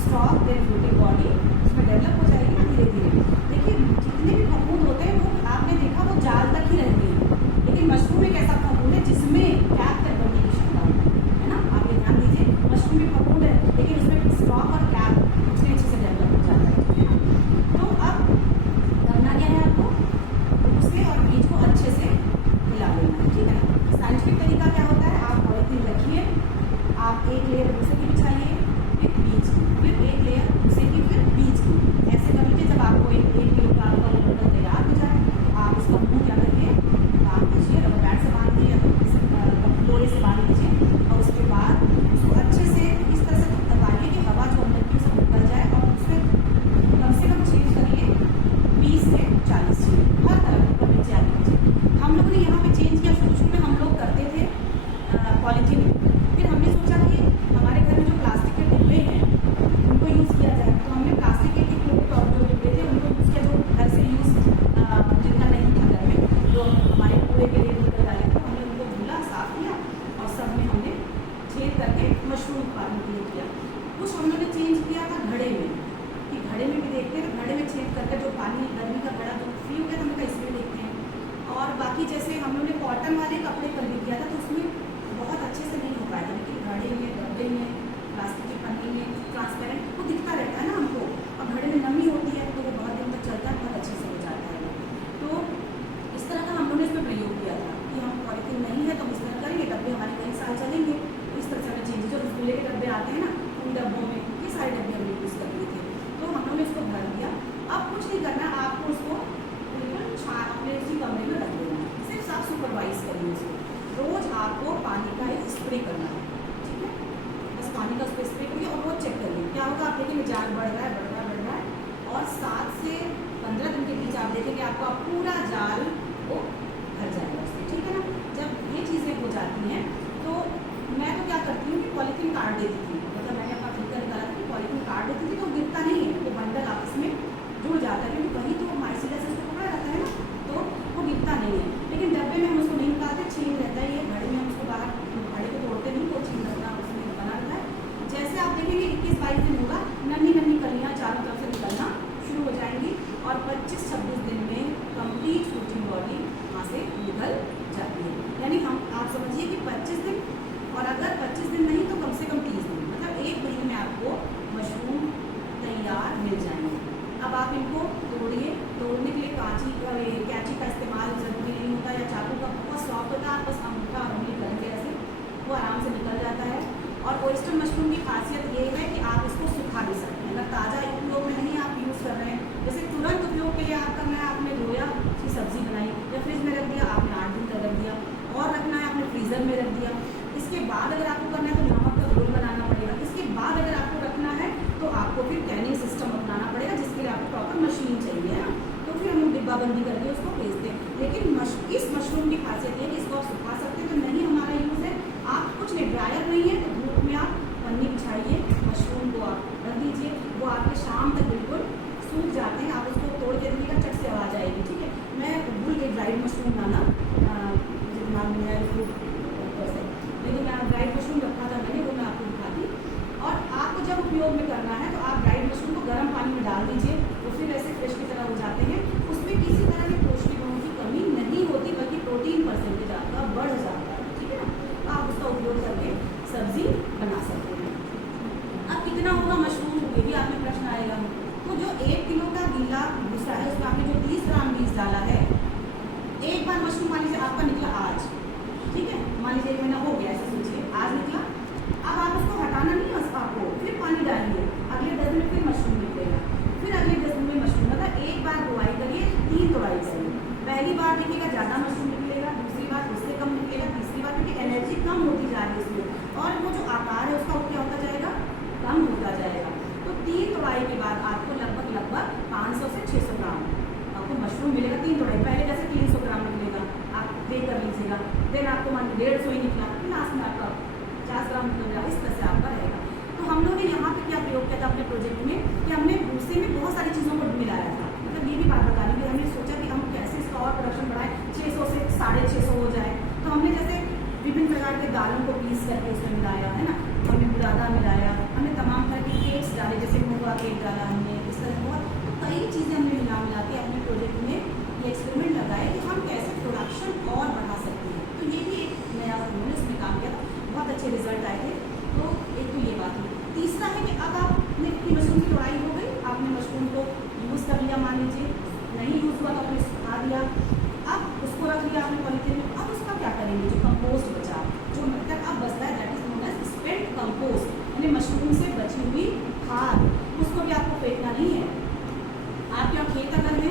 स्टॉक देन फ्रूटिंग बॉडी उसमें डेवलप हो जाएगी ना धीरे धीरे। देखिए जितने भी फफूंद होते हैं वो आपने देखा वो जाल तक ही रहते हैं, लेकिन मशरूम एक ऐसा फफूंद है जिसमें कैप तक बनने की क्षमता है ना। आप ये ध्यान दीजिए, मशरूम भी फफूंद है लेकिन उसमें स्टॉक और कैप उसमें अच्छे से डेवलप हो जाता है। तो अब करना क्या है, आपको उसे और बीज को अच्छे से मिला लेना है, ठीक है। साइंटिफिक तरीका क्या होता है, आप पॉलिथीन रखिए, आप एक लेयर भूसे की बिछाइए, फिर बीज की, फिर एक लेयर भूसे की, फिर बीज की, ऐसे कर लीजिए। जब आपको 1 किलोग्राम का वो बर्तन तैयार हो जाए तो आप उसका मुंह क्या करिए, बांध दीजिए, रबर बैंड से बांध दीजिए या तो लोहे से बांध दीजिए। और उसके बाद उसको अच्छे से इस तरह से दबाइए कि हवा जो अंदर की सब निकल जाए और उसमें कम से कम चेंज करिए 20 से 40 चेंज हर तरफ ऊपर नीचे आ लीजिए। हम लोगों ने यहाँ पे चेंज किया, शुरू में हम लोग करते थे पॉलीथीन, फिर हमने सोचा कि हमारे घर में जो प्लास्टिक के डिब्बे हैं उनको यूज़ किया जाए, तो हमने प्लास्टिक के डिब्बे और जो डिब्बे थे उनको यूज़ किया, जो घर से यूज़ जिनका नहीं था घर में, जो हमारे पूरे के लिए निकल डाले, तो हमने उनको धुला, साफ किया और सब में हमने छेद करके मशरूम उत्पादन के लिए किया। कुछ हम लोगों ने चेंज किया था घड़े में, कि घड़े में भी देखते हैं, घड़े में छेद करके जो पानी गर्मी का घड़ा जो फ्री हो गया तो हम इसमें देखते हैं। और बाकी जैसे हम लोगों ने कॉटन वाले कपड़े पर भी किया था तो उसमें बहुत अच्छे से नहीं हो पाया था, लेकिन घड़े में, डब्बे में, प्लास्टिक की पन्नी में ट्रांसपेरेंट वो दिखता रहता है ना हमको, और घड़े में नमी होती है तो वो बहुत दिन तक चलता है, बहुत अच्छे से हो जाता है। तो इस तरह का हम लोगों ने इसमें प्रयोग किया था कि हम पॉलीथीन नहीं है तो हम इस तरह करेंगे, डब्बे हमारे कई साल चलेंगे। इस तरह से हमने चेंज, जो रसगुल्ले के डब्बे आते हैं ना उन डब्बों में ये सारे डब्बे हमने यूज़ कर लिए थे, तो हम लोगों ने इसको भर दिया। अब कुछ नहीं करना, आपको उसको बिल्कुल अपने उसी कमरे में रख देना है, सिर्फ आप सुपरवाइज करिए उसको। रोज आपको पानी का एक स्प्रे करना है, ठीक है, बस पानी का स्प्रे करिए और रोज चेक करिए क्या होगा। आप देखिए मिजाज बढ़ रहा है और 7 15 दिन के बीच आप देखेंगे आपका पूरा जाल वो भर जाएगा उसमें, ठीक है ना। जब ये चीज़ें हो जाती हैं तो मैं तो क्या करती हूँ कि पॉलीथीन काट देती थी, मतलब मैंने अपना फिल्टर निकाला था कि पॉलीथीन काट देती थी तो गिरता नहीं है, वो बंडल आपस में जुड़ जाता है, क्योंकि वही तो माइसीलिया से उसको पकड़ा रहता है ना, तो वो गिरता नहीं है। लेकिन डब्बे में हम उसको नहीं निकालते, छीन रहता है, ये घड़े में हम उसको बाहर घड़े को तोड़ते नहीं, वो छीन रहता है उसमें बना रहता है। जैसे आप देखेंगे 21-22 दिन होगा, नन्ही नन्ही कलियाँ चारों तरफ से निकलना शुरू हो जाएंगी और 25-26 दिन में कंप्लीट फ्रूटिंग बॉडी वहाँ से निकल जाती है। यानी हम आप समझिए कि 25 दिन, और अगर 25 दिन नहीं तो कम से कम 30 दिन, मतलब 1 महीने में आपको मशरूम तैयार मिल जाएंगे। अब आप इनको तोड़िए, तोड़ने के लिए कैंची का इस्तेमाल ज़रूरी नहीं होता, या चाकू का बहुत सॉफ्ट होता है, आप बस अंगूठा और उंगली करेंगे ऐसे वो आराम से निकल जाता है। और ओयस्टर मशरूम की खासियत ये है कि आप इसको सुखा भी सकते हैं, अगर ताज़ा उपयोग में नहीं आप यूज़ कर रहे हैं, जैसे तुरंत उपयोग के लिए आप करना है, आपने धोया उसकी सब्ज़ी बनाई या फ्रिज में रख दिया, आपने 8 दिन तक रख दिया, और रखना है आपने फ्रीज़र में रख दिया। इसके बाद अगर आपको करना है तो नमक का घोल बनाना पड़ेगा। इसके बाद अगर आपको रखना है तो आपको फिर कैनिंग सिस्टम अपनाना पड़ेगा, जिसके लिए आपको प्रॉपर मशीन चाहिए, है ना। तो फिर हम डिब्बाबंदी करके उसको भेजते हैं। लेकिन इस मशरूम की खासियत है कि इसको आप सुखा सकते हैं, तो नहीं हमारा यूज़ है, आप कुछ नहीं, ड्रायर नहीं है तो धूप में आप पन्नी बिछाइए, मशरूम को आप रख दीजिए, वो आपके शाम तक बिल्कुल सूख जाते हैं। आप उसको तोड़ के देखिएगा, चट से आवाज़ आएगी, ठीक है। मैं भूल गई ड्राइड मशरूम लाना, नाम है लेकिन ड्राइड मशरूम रखा था मैंने, वो मैं आपको दिखाती। और आपको जब उपयोग में करना है तो आप ड्राइड मशरूम को गर्म पानी में डाल दीजिए, वो फिर ऐसे फ्रेश की तरह हो जाते हैं। उसमें किसी तरह के पौष्टिक गुणों की कमी नहीं होती, बल्कि प्रोटीन परसेंटेज आपका बढ़ जाता है, ठीक है ना। तो आप उसका उपयोग करके सब्जी बना सकते हैं। अब कितना होगा मशरूम, ये भी आप में प्रश्न आएगा। तो जो 1 किलो का गीला भूसा है उसमें आपने जो 30 ग्राम बीज डाला है, एक बार मशरूम मान लीजिए आपका निकला आज, ठीक है, मान लीजिए 1 महीना हो गया, ऐसे सोचिए आज निकला। अब आप उसको हटाना नहीं है आपको, फिर पानी डालिए, अगले 10 दिन में फिर मशरूम निकलेगा, फिर अगले 10 दिन में मशरूम, मतलब एक बार बुआई करिए, 3 तोड़ाई करिए। पहली बार देखिएगा ज़्यादा मशरूम निकलेगा, दूसरी बार उससे कम निकलेगा, तीसरी बार क्योंकि एनर्जी कम होती जा रही है उसमें, और वो जो आकार है उसका क्या होता जाएगा, कम होता जाएगा। तो 3 तोड़ाई के बाद आपको लगभग 500 से 600 ग्राम आपको मशरूम मिलेगा। 3 तोड़ाई, पहले जैसे 300 ग्राम निकलेगा, आप पे कर लीजिएगा, देन आपको मान 150 ही निकला, फिर लास्ट में आपका 50 ग्राम निकल जाएगा, इस तरह से आपका रहेगा। तो हम लोगों ने यहाँ पे क्या प्रयोग किया था अपने प्रोजेक्ट में कि हमने भूसे में बहुत सारी चीज़ों को मिलाया था, मतलब ये भी बात बता रही है, हमने सोचा कि हम कैसे इसका और प्रोडक्शन बढ़ाएं, 600 से 650 हो जाए। तो हमने जैसे विभिन्न प्रकार के दालों को पीस करके उसमें मिलाया, है ना, हमने बुरादा मिलाया, हमने तमाम तरह के केक्स डाले, जैसे मुर्गा केक डाला हमने, इस तरह बहुत कई चीज़ें हमने मिला के अपने प्रोजेक्ट में ये एक्सपेरिमेंट लगाए कि हम कैसे प्रोडक्शन और बढ़ा सकते हैं। तो ये भी एक नया उन्होंने उसमें काम किया था, बहुत अच्छे रिजल्ट आए थे। तो एक तो ये बात हुई। तीसरा है कि अब आपने मशरूम की तोड़ाई हो गई, आपने मशरूम को यूज़ कर लिया, मान लीजिए नहीं यूज़ हुआ तो आपने सुखा दिया, अब उसको रख लिया आपने पॉलीथीन में। अब उसका क्या करेंगे, जो कंपोस्ट बचा, जो मतलब अब बचता है, that is known as spent compost, यानी मशरूम से बची हुई खाद, उसको भी आपको फेंकना नहीं है। आपके यहाँ खेत अगर है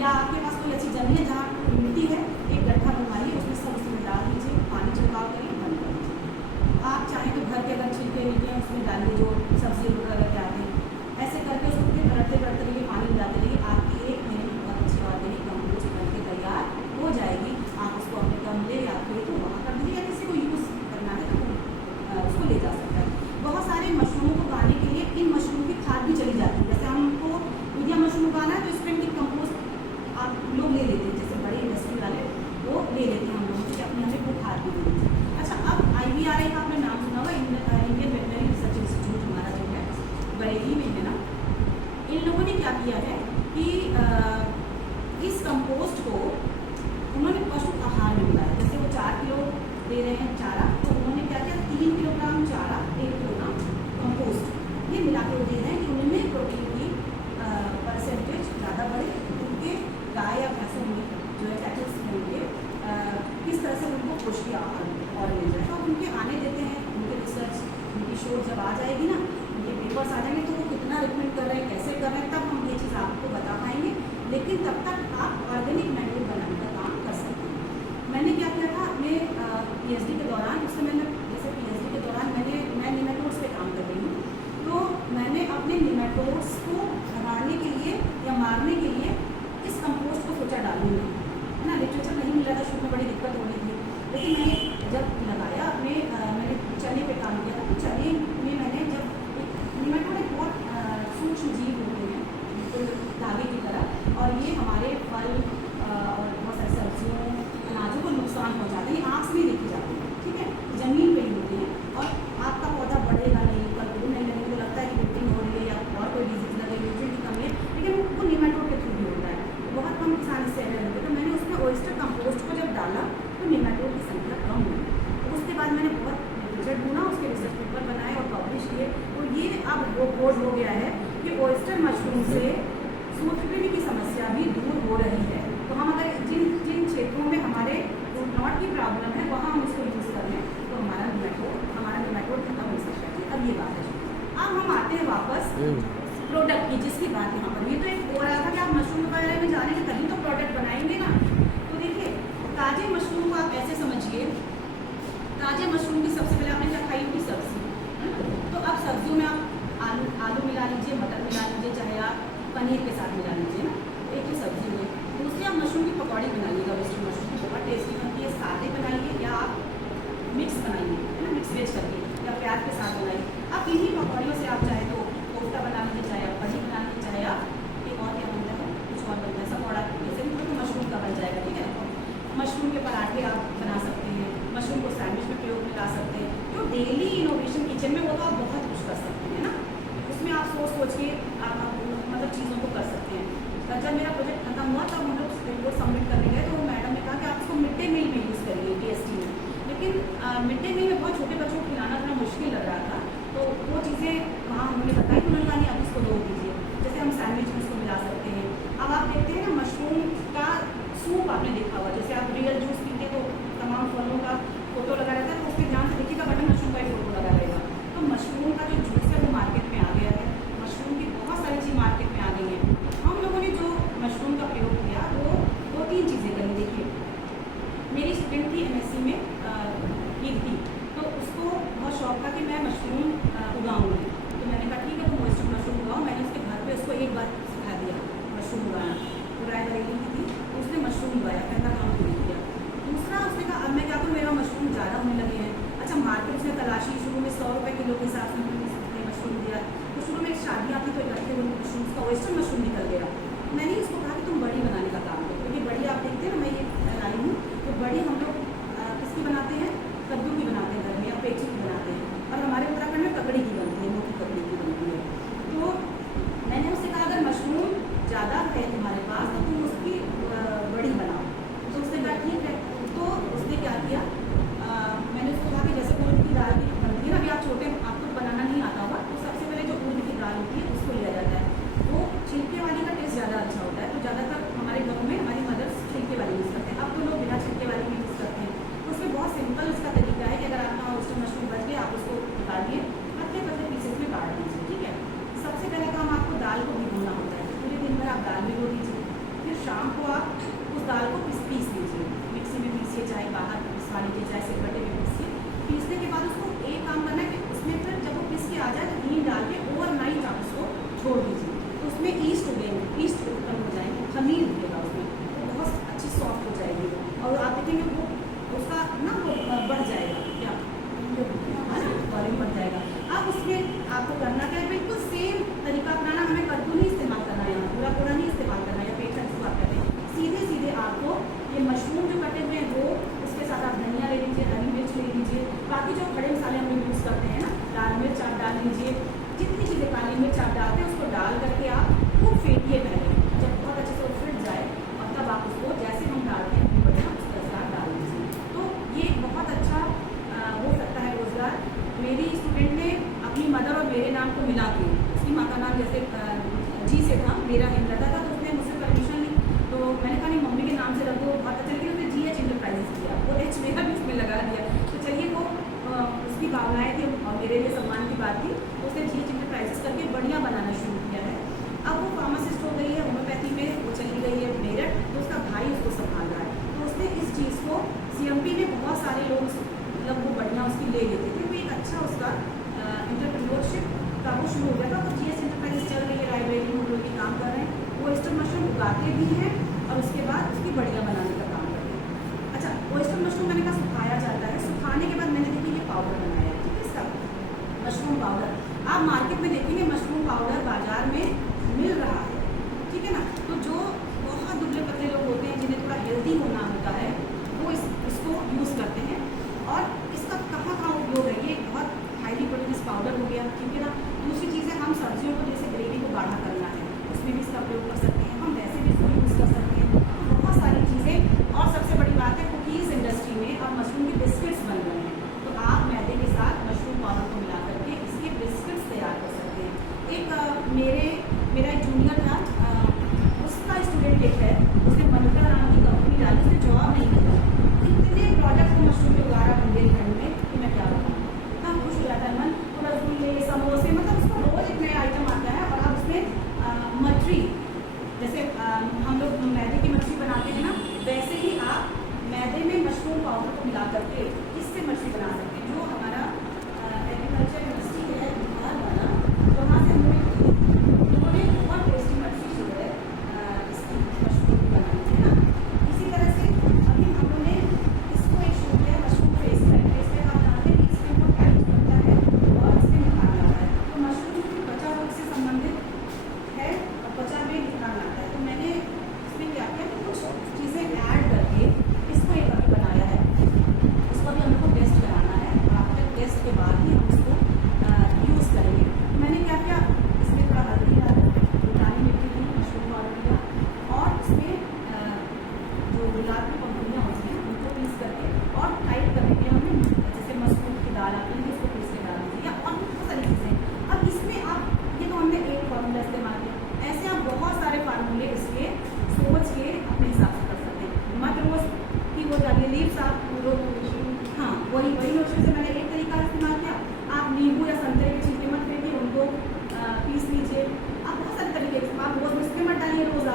या आपके पास कोई अच्छी जमीन है जहाँ मिट्टी है, एक गड्ढा बनवाइए, उसमें सब उसमें डाल दीजिए, पानी छिड़काव करिए, बंद कर दीजिए। आप चाहें तो घर के अगर छिलके नीचे हैं उसमें डालिए, जो सब्जी वगैरह के आते हैं, ऐसे करके उसको फिर बढ़ते रहिए, पानी मिलाते रहिए। आपकी 1 महीने में बहुत अच्छी बात है, कंपोस्ट बनके तैयार हो जाएगी। आप उसको अपने गमले या खेत को वहाँ कर दीजिए, या किसी को यूज़ करना है तो उसको ले जा सकता है। बहुत सारे मशरूमों को उगाने के लिए इन मशरूम की खाद भी चली जाती है, जैसे हमको मीडिया मशरूम उगाना है तो स्पेंट कंपोस्ट आप लोग ले लेते हैं, जैसे बड़े इंडस्ट्री वाले वो ले लेते हैं, हम लोग कि अपने हमें वो खाद भी दे दीजिए। अच्छा, अब IVRI का आपने नाम सुना होगा, इंडियन वेटनरी रिसर्च इंस्टीट्यूट हमारा जो है बरेली में है ना, इन लोगों ने क्या किया है कि इस कंपोस्ट को उन्होंने पशु आहार में मिलाया। जैसे वो 4 किलो दे रहे हैं चारा, तो उन्होंने क्या किया, 3 किलोग्राम चारा, 1 किलोग्राम कंपोस्ट, ये मिला के वो दे रहे हैं कि उनमें प्रोटीन की परसेंटेज ज़्यादा बढ़े, उनके गाय या भैंसों में जो है कैटल्स होंगे, किस तरह से उनको पौष्टिक आहार और मिल जाए। तो उनके आने देते हैं, उनके रिसर्च, उनकी शोध जब आ जाएगी ना, उनके पेपर्स आ जाएंगे, तो वो कितना रिकमेंड कर रहे हैं, कैसे कर रहे हैं, तब हम ये चीज़ आपको बता पाएंगे। लेकिन तब तक आप ऑर्गेनिक मैन्यूर बनाने का काम कर सकते हैं। मैंने क्या किया था अपने PhD के दौरान, उससे मैंने जैसे PhD के दौरान मैं निमेटोड्स पे काम कर रही हूँ, तो मैंने अपने निमेटोड्स को भगाने के लिए या सुधारने के लिए इस कंपोस्ट को सोचा डालूंगी, है ना। लिटरेचर नहीं मिल रहा था, शुरू में बड़ी दिक्कत हो रही थी, लेकिन मैंने जब लगाया अपने मैंने चने पे काम किया था, तो चने में मैंने जब निमेटोड एक बहुत सूक्ष्म जीव होते हैं बिल्कुल धागे की तरह, और ये हमारे फल और बहुत सारी सब्जियों अनाजों को नुकसान पहुँचाते हैं, आँख से नहीं देखे जाते हैं, ठीक है, ज़मीन पे ही होते हैं, और आपका पौधा बढ़ेगा नहीं, कल को नहीं लगेगा, मुझे लगता है कि मिट्टी हो रही है या और कोई डिजीज लगे, न्यूट्रिएंट की कमी है, लेकिन वो निमेटोड के थ्रू भी होता है। बहुत कम किसान इससे अवेयर होते, तो मैंने उसमें ओयस्टर कंपोस्ट को जब डाला तो निमेटोड की संख्या कम हुई। तो उसके बाद मैंने बहुत लिटरेचर ढूंढा, उसके रिसर्च पेपर बनाए और पब्लिश किए, तो ये अब वो बोर्ड हो गया है कि ओयस्टर मशरूम से सूत्रकृमि की समस्या भी दूर हो रही है। तो हम अगर जिन जिन क्षेत्रों में हमारे रूट नॉट की प्रॉब्लम है वहाँ हम उसको यूज़ कर लें तो हमारा निमेटोड खत्म हो सकता है। अब ये बात है। अब हम आते हैं वापस प्रोडक्ट की, जिसकी बात यहाँ पर ये तो एक हो रहा था कि आप मशरूम के बारे में जानेंगे तभी तो प्रोडक्ट बनाएंगे ना। तो देखिए, ताजे मशरूम को आप ऐसे समझिए, ताजे मशरूम की सबसे पहले आपने क्या खाई होगी, सब्जी, है ना। तो अब सब्जियों में आप आलू मिला लीजिए, मटर मिला लीजिए, चाहे आप पनीर के साथ मिला लीजिए ना, एक ही सब्जी हुई। दूसरी आप मशरूम की पकौड़ी बनाइएगा, वेस्टर्न मशरूम की बहुत टेस्टी बनती है, सादे बनाइए या आप मिक्स बनाइए, है ना, मिक्स वेज करके या प्याज के साथ बनाइए। आप इन्हीं पकौड़ियों से आप चाहे तो कोफ्ता बना लीजिए, चाहे आप कढ़ी बना लीजिए, चाहे आप एक और क्या बनता है, कुछ और बनता है सकौड़ा, जैसे भी तो मशरूम का बन जाएगा, ठीक है। मशरूम के पराठे आप बना सकते हैं, मशरूम को सैंडविच में प्रयोग में ला सकते हैं। जो डेली इनोवेशन किचन में वो तो आप बहुत कुछ कर सकते हैं ना, उसमें आप सोच के आप मतलब चीज़ों को कर सकते हैं। जब मेरा प्रोजेक्ट खत्म हुआ तब हम लोग रिपोर्ट सबमिट करने गए, तो मैडम ने कहा कि आप इसको मिड डे मील में यूज़ करिए DST में, लेकिन मिड डे मील में बहुत छोटे बच्चों को खिलाना थोड़ा मुश्किल लग रहा था, तो वो चीज़ें वहाँ उन्होंने बताई, तो उन्होंने कहा नहीं आप इसको दो दीजिए, जैसे हम सैंडविच में इसको मिला सकते हैं। अब आप देखते हैं ना मशरूम का सूप आपने देखा हुआ, जैसे आप रियल जूस पीते तो तमाम फलों का फोटो लगा रहता है, तो उसके ध्यान से देखिएगा बटन मशरूम का ही फोटो लगा रहेगा। तो मशरूम का जो जूस है वो मार्केट में आ गया है, मशरूम की बहुत सारी चीज़ मार्केट में आ गई है। हम लोगों ने जो मशरूम का प्रयोग किया वो 2-3 चीज़ें करी। देखिए, मेरी स्टूडेंट थी MSc में कीर्ति, तो उसको बहुत शौक था कि मैं मशरूम उगाऊँगी, तो मैंने कहा ठीक है तुम वेस्टर्न मशरूम उगाओ। मैंने उसके घर पे उसको एक बार सिखा दिया मशरूम उगाना, तो रायबरेली की थी, उसने मशरूम उगाया, पहला काम पूरी किया। दूसरा उसने कहा अब मैं क्या करूँ, मेरा मशरूम ज़्यादा होने लगे हैं। अच्छा, मार्केट से तलाशी, शुरू में 100 रुपये किलो के हिसाब से उसने मशरूम दिया, तो शुरू में शादियाँ थी तो इकट्ठे हुए मशरूम का वेस्टर्न मशरूम निकल गया। मैंने उसको कहा कि तुम बड़ी बनाने का काम करो, क्योंकि बड़ी आप देखते हैं ना, मैं ये लाई हूँ, तो बड़ी हम लोग किसकी बनाते हैं, कद्दू की बनाते हैं घर में, या पेची की बनाते हैं, और हमारे उत्तराखंड में ककड़ी की बनती है, मोटी ककड़ी की बनती है। तो मैंने उससे कहा अगर मशरूम ज़्यादा है तुम्हारे पास तो तुम उसकी बड़ी बनाओ, तो उसने कहा ठीक है। तो उसने क्या किया, मैंने उसको कहा कि जैसे उड़द की दाल की बनती है ना, अभी आप छोटे आपको बनाना नहीं आता होगा, तो सबसे पहले जो उड़द की दाल होती है उसको लिया जाता है, वो छिलके वाली का टेस्ट ज़्यादा अच्छा होता है, तो ज़्यादातर हमारे घरों में हमारी मदर्स छिलके वाली यूज़ करते हैं। अब तो लोग बिना छिलके वाली भी यूज़ करते हैं, तो उसमें बहुत सिंपल इसका तरीका है कि अगर आपका वेस्टर्न मशरूम बच गया आप उसको निकालिए, पतले पतले पीसेस में काट दीजिए, ठीक है। सबसे पहले काम आपको दाल को भिगोना होता है, पूरे दिन भर आप दाल भिगो दीजिए, फिर शाम को आप उस दाल को पीस लीजिए, मिक्सी में पीसिए, चाहे बाहर पिसवा लीजिए, चाहे सिलबट्टे में पीसिए। पीसने के बाद उसको एक काम करना है कि उसमें फिर जब वो पीस के आ जाए तो घी डाल के ओवरनाइट आप उसको छोड़ दीजिए, तो उसमें ईस्ट उगेंगे, ईस्ट उत्पन्न हो जाएंगे, खमीर उगेगा उसमें, वो बहुत अच्छी सॉफ्ट हो जाएगी, और आप देखेंगे वो उसका ना वो बढ़ जाएगा, क्या है ना, वॉल्यूम बढ़ जाएगा। अब उसमें आपको करना क्या है, बिल्कुल सेम तरीका अपनाना, हमें कद्दू नहीं इस्तेमाल करना है, यहाँ पूरा पूरा नहीं इस्तेमाल करना है, या पेट की बात करते हैं, सीधे सीधे आपको ये मशरूम जो कटे हुए हैं वो, उसके साथ आप धनिया ले लीजिए, हरी मिर्च ले लीजिए, बाकी जो खड़े मसाले हम लोग यूज़ करते हैं ना, लाल मिर्च आप डाल लीजिए, जितनी चीज़ें काली मिर्च आप डालते हैं उसको डाल करके आप खूब फेंटिए पहले, जब बहुत अच्छे से वो फिट जाए, और तब आप उसको जैसे हम डालते हैं बढ़िया उस तरह से डाल दीजिए। तो ये बहुत अच्छा हो सकता है रोज़गार। मेरी स्टूडेंट ने अपनी मदर और मेरे नाम को मिला के, उसकी माँ का नाम जैसे जी से था, मेरा हेमलता था, तो उसने मुझसे परमिशन ली, तो मैंने कहा नहीं मम्मी के नाम से रख दो, बहुत अच्छा, लेकिन उसने GH इंटरप्राइजेस किया, वो H मेरा भी उसमें लगा दिया। तो चलिए वो उसकी भावनाएँ थी और मेरे लिए सम्मान की बात थी, तो उसने GH इंटरप्राइजेस करके बढ़िया बनाना शुरू किया है। अब वो फार्मासिस्ट हो गई है, होम्योपैथी में वो चली गई है मेरठ, तो उसका भाई उसको संभाल रहा है। तो उसने इस चीज़ को CMP में बहुत सारे लोग मतलब वो बढ़िया उसकी ले लेते थे, वो एक अच्छा उसका एंटरप्रेन्योरशिप का वो शुरू हो गया था। तो GH इंटरप्राइजेस चल रही है, रायबरेली में लोग काम कर रहे हैं, वो वेस्टर्न उगाते भी हैं और उसके बाद उसकी बढ़िया बनाने का काम करते हैं। अच्छा, oyster मशरूम मैंने कहा सुखाया जाता है, सुखाने के बाद मैंने देखिए ये पाउडर बनाया है, ठीक है, इसका मशरूम पाउडर। आप मार्केट में देखेंगे मशरूम पाउडर बाजार में मिल रहा है, ठीक है ना। तो जो बहुत दुबले पतले लोग होते हैं जिन्हें थोड़ा हेल्दी होना होता है वो इसको यूज़ करते हैं। और इसका कहाँ कहाँ उपयोग है, ये बहुत हाईली प्रोटीनस पाउडर हो गया, ठीक है ना। दूसरी चीज़ है, हम सब्जियों को जैसे ग्रेवी को गाढ़ा करना है उसमें भी इसका प्रयोग कर सकते हैं, हम वैसे भी इसको यूज़ कर सकते हैं। तो बहुत सारी चीज़ें। और सबसे बड़ी बात है, कुकीज़ इंडस्ट्री में अब मशरूम के बिस्किट्स बन रहे हैं, तो आप मैदे के साथ मशरूम पाउडर को मिला करके इसके बिस्किट्स तैयार कर सकते हैं। एक मेरा एक जूनियर था, उसका स्टूडेंट एक है, उसने मनुका नाम की कंपनी डाली, उसने जॉब नहीं किया, इतने प्रोडक्ट को मशरूम के द्वारा बुंदेलखंड में कि मैं क्या बताऊँ। इतना खुश हो जाता है मन। तो रसगुल्ले, समोसे, मतलब उसका रोज एक नया आइटम आता है। और अब उसमें मठरी, जैसे हम लोग मैदे की मछली बनाते हैं ना, वैसे ही आप मैदे में मशरूम पाउडर को मिला करके इससे मछली बना सकते हैं। जो हमारा एग्रीकल्चर यूनिवर्सिटी है बिहार वाला, वहाँ से उन्होंने बहुत टेस्टी मछली जो है इसकी मशरूम की बनाई है ना। इसी तरह से अभी हम लोगों ने इसको एक शो किया mushroom face pack. Face pack आप जानते हैं कि इसमें बहुत टाइट बनता है और इसमें निखार आता है। तो मशरूम की त्वचा रोग से संबंधित है और त्वचा में निखार आता है। तो मैंने इसमें क्या किया कि कुछ चीज़ें ऐड करके इसको एक अभी बनाया है। इसको अभी हमको टेस्ट कराना है, आफ्टर टेस्ट के बाद ही हम इसको यूज़ करेंगे। तो मैंने क्या किया, इसमें थोड़ा हल्दी डाला, काली मिर्ची ली, मशरूम पाउडर लिया और इसमें जो गुलाब की पंखुड़ियाँ होती हैं उनको पीस करके और टाइट करने के लिए हमने जैसे मशरूम की दाल आती है उसको पीस के डाल दिया और बहुत सारी चीज़ें। अब इसमें आप ये तो हमने एक फार्मूला इस्तेमाल किया, ऐसे आप बहुत सारे फार्मूले इसके सोच के अपने हिसाब से कर सकते हैं। मत रोज की वो डालिए, लीव्स आप हाँ वही मशरूम से मैंने एक तरीका इस्तेमाल किया। आप नींबू या संतरे के छिलके मत फेंकिए, उनको पीस लीजिए। आप बहुत सारे तरीके, आप रोज में इसमें मत डालिए, रोज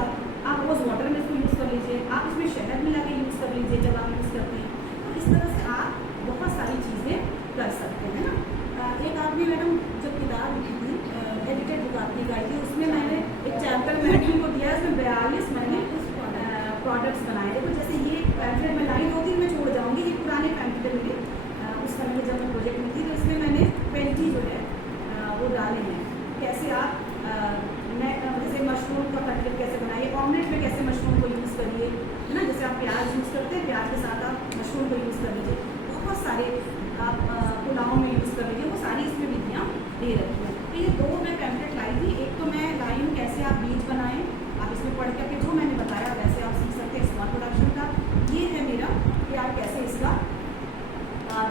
आप रोज वाटर में इसको यूज़ कर लीजिए, आप इसमें शहद मिला के यूज़ कर लीजिए जब आप यूज़ करते हैं। तो इस तरह से आप बहुत सारी चीज़ें कर सकते हैं ना। एक आदमी मैडम जब किताब लिखी थी, एडिटेड बुक आपकी गाई थी, उसमें मैंने एक चैप्टर मैडम को दिया, उसमें 42 मैंने प्रोडक्ट्स बनाए थे। तो जैसे ये पैम्फलेट में लाई 2-3 मैं छोड़ जाऊँगी, ये पुराने पैम्फलेट मेरे उस समय में जब मैं प्रोजेक्ट में थी, तो इसमें मैंने 20 जो है वो डाले हैं। कैसे आप जैसे मशरूम का कटलेट कैसे बनाइए, ऑमलेट में कैसे मशरूम को यूज़ करिए, है ना। जैसे आप प्याज यूज़ करते हैं, प्याज के साथ आप मशरूम को यूज़ कर लीजिए। बहुत सारे आप पुलाव में यूज़ कर लीजिए, वो सारी इसमें विधियाँ दे रखी हैं। तो ये 2 मैं पैम्फलेट लाई थी। एक तो मैं लाई हूँ कैसे आप बीज बनाएं, आप इसमें पढ़ करके जो मैंने बताया वैसे आप सीख सकते हैं स्मॉल प्रोडक्शन का। ये है मेरा कि आप कैसे इसका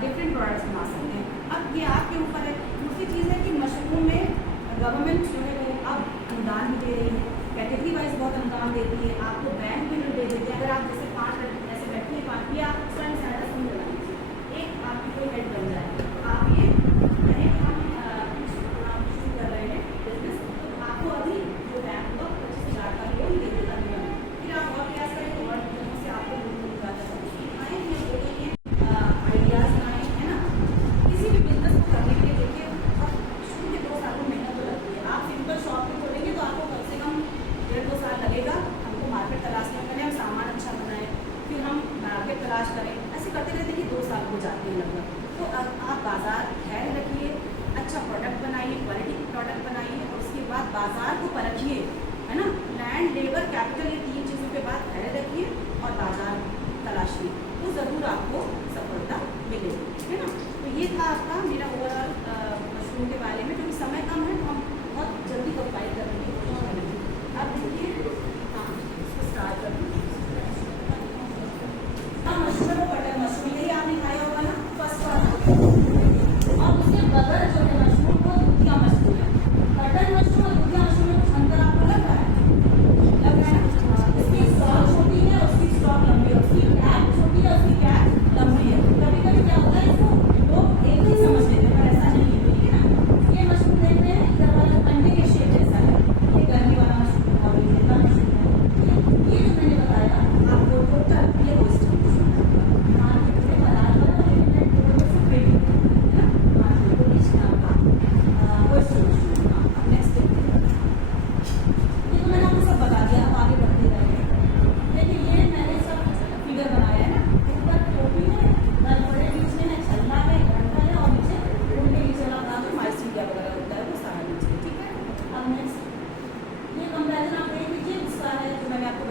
डिफरेंट प्रोडक्ट्स बना सकते हैं। अब ये आपके ऊपर है। दूसरी चीज़ है कि मशरूम में गवर्नमेंट जो है वो अब अनुदान भी दे रही है, कैटेगरी वाइज बहुत अनुदान देती है, आपको बैंक भी दे देती है। अगर आप जैसे 5 ऐसे बैठिए, 5 या आप स्वयं सहायता समूह बना लीजिए, एक आपकी कोई हेड बन जाए, तो आप ये कहें कि हम शुरू कर रहे हैं बिजनेस, तो आपको अभी जो बैंक होगा 25,000 का लोन दे देगा निगम। फिर आप और प्रयास करें तो और जगहों से आपको लोन मिल जाता है। आइडियाज़ बनाए, है ना। किसी भी बिजनेस को करने के लिए देखिए शुरू के 2 साल में मेहनत तो लगती है। आप सिंपल शॉप में खोलेंगे तो आपको कम से कम 1.5-2 साल लगेगा। हमको मार्केट तलाश करें, हम सामान अच्छा बनाएं, फिर हम मार्केट तलाश करें, ऐसे करते रहते कि 2 साल हो जाते हैं लगभग। तो आप बाजार ख्याल रखिए, अच्छा प्रोडक्ट बनाइए, क्वालिटी प्रोडक्ट बनाइए और उसके बाद बाजार को परखिए, है ना। लैंड, लेबर, कैपिटल, ये 3 चीज़ों के बाद ख्याल रखिए और बाजार तलाशिए, तो ज़रूर आपको सफलता मिलेगी, है ना। तो ये था आपका मेरा ओवरऑल मशरूम के बारे में। क्योंकि समय कम है तो हम बहुत जल्दी कंपाइल करने की कोशिश करेंगे। अब देखिए, हाँ इसको स्टार्ट कर दूँ। हाँ, मशरूम को बटर मशरूम यही आपने खाया होगा ना, फर्स्ट बार। और उसके बगैर जो है मशरूम को दूधिया मशरूम है। बटर मशरूम और दूधिया मशरूम में कुछ अंतर आपको लग रहा है ना। इसकी स्टॉक छोटी है, उसकी स्टॉक लंबी है, उसकी कैप छोटी है, उसकी कैप लंबी है। कभी कभी क्या होता है, इसको लोग एक ही समझ लेते हैं, पर ऐसा नहीं है, ठीक है ना। ये मशरूम देखते हैं इधर वाला अंडे के शेप जैसा है, ये गर्मी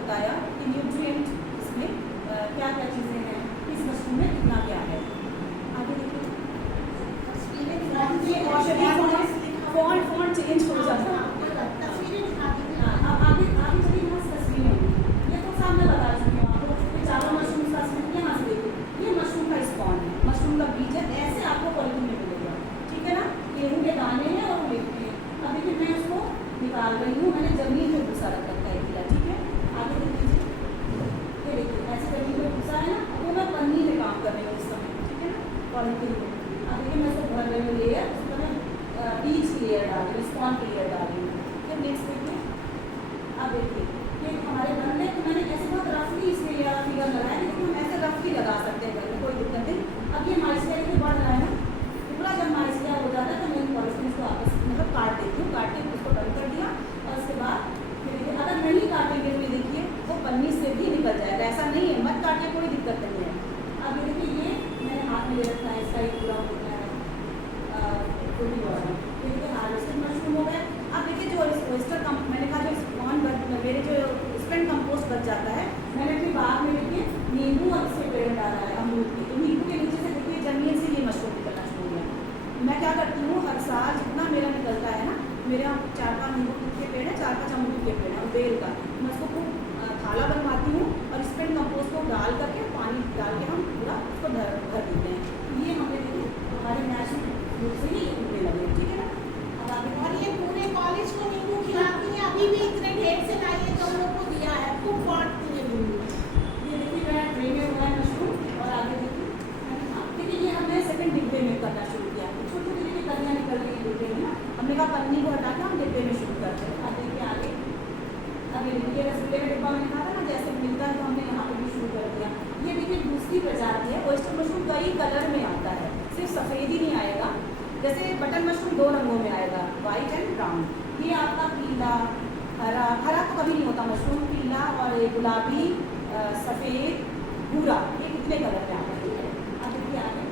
बताया कि न्यूट्रिएंट इसमें क्या क्या चीज़ें हैं, इस मशरूम में कितना क्या है। आगे देखिए तस्वीरें दिखा फॉन्ट चेंज हो जाता है। तस्वीरें दिखा दीजिए। आगे चलिए यहाँ से तस्वीरें, ये तो सामने बता चुकी हूँ आपको कि चारों मशरूम का स्मेल यहाँ से देखिए, ये मशरूम का स्पॉन है, मशरूम का बीज है, ऐसे आपको पॉलिथीन में मिलेगा, ठीक है ना। गेहूँ के दाने हैं और लेते हैं। अब देखिए मैं उसको निकाल रही हूँ, मैंने जमीन में भूसा रख रखा है किला, ठीक है। आगे देख लीजिए, ये देखिए ऐसे जमीन में भूसा है ना, वो मैं पन्नी में काम कर रही हूँ इस समय, ठीक है ना, पॉलिथीन में। अब देखिए मैं इसको भर रही हूँ लेयर, उसमें मैं बीज की लेयर डाल रही हूँ, स्पॉन की लेयर डाल रही हूँ। फिर नेक्स्ट देखिए, अब देखिए ये हमारे गमले को मैंने ऐसे बहुत रफली इसमें ये फिगर लगाया, लेकिन हम ऐसे रफली लगा सकते हैं घर में, कोई दिक्कत नहीं। अब ये माइस्टर के बढ़ रहा है ना, पूरा जब माइस्टर हो जाता है तो मैं पॉलिथीन को आपस मतलब काट देती हूँ, काट के उसको बंद कर दिया। और उसके बाद फिर देखिए अगर नहीं काटेंगे तो ये देखिए वो पन्नी से भी निकल जाएगा, ऐसा नहीं है, मत काटिए, कोई दिक्कत नहीं है। अब ये देखिए ये मैंने हाथ में ले रखा है, इसका एक पूरा होता है छोटी वाला, ये देखिए हार्वेस्टेड मशरूम हो गया। अब देखिए जो वेस्टर मैंने कहा जो स्पॉन मेरे जो स्पेंड कंपोस्ट बच जाता है, मैंने अपनी बाग में देखिए नींबू और इसके पेड़ डाला है अमरूद की, तो नींबू के नीचे से देखिए जमीन से ये मशरूम निकलना शुरू हो गया। मैं क्या करती हूँ, हर साल जितना मेरा निकलता है ना, मेरे यहाँ 4-5 नींबू के पेड़ है, 4-5 अमरूद के पेड़ है और बेल का, मैं उसको खूब थाला बनवाती हूँ और स्पेंड कंपोस्ट को डाल करके पानी डाल के हम पूरा उसको भर देते हैं। ये हमें देखिए हमारे नेचुरल रूप से ही उगने लगे, ठीक है ना। अब आगे और ये पूरे कॉलेज को नींबू खिलाती है, अभी भी इतने ढेर से लाई है तो हम लोग को दिया है, खूब बांटती है नींबू। ये देखिए मैं ट्रे में हुआ है मशरूम, और आगे देखिए ये हमने सेकंड डिब्बे में करना शुरू किया, छोटी छोटी देखिए कलियाँ निकल रही है डिब्बे में ना, हमने कहा पन्नी को हटा के हम डिब्बे में शुरू करते हैं। अब देखिए आगे, अब ये देखिए रसगुल्ले का डिब्बा मैंने कहा था ना, जैसे मिलता है तो हमने यहाँ पे भी शुरू कर दिया। ये देखिए दूसरी प्रजाति है, ऑयस्टर मशरूम कई कलर में आता है, सिर्फ सफ़ेद ही नहीं आएगा, जैसे बटन मशरूम 2 रंगों में आएगा, वाइट एंड ब्राउन। ये आपका पीला, हरा, हरा तो कभी नहीं होता मशरूम, पीला और गुलाबी, सफ़ेद, भूरा, ये कितने कलर में आता है, ठीक है। अब देखिए आगे,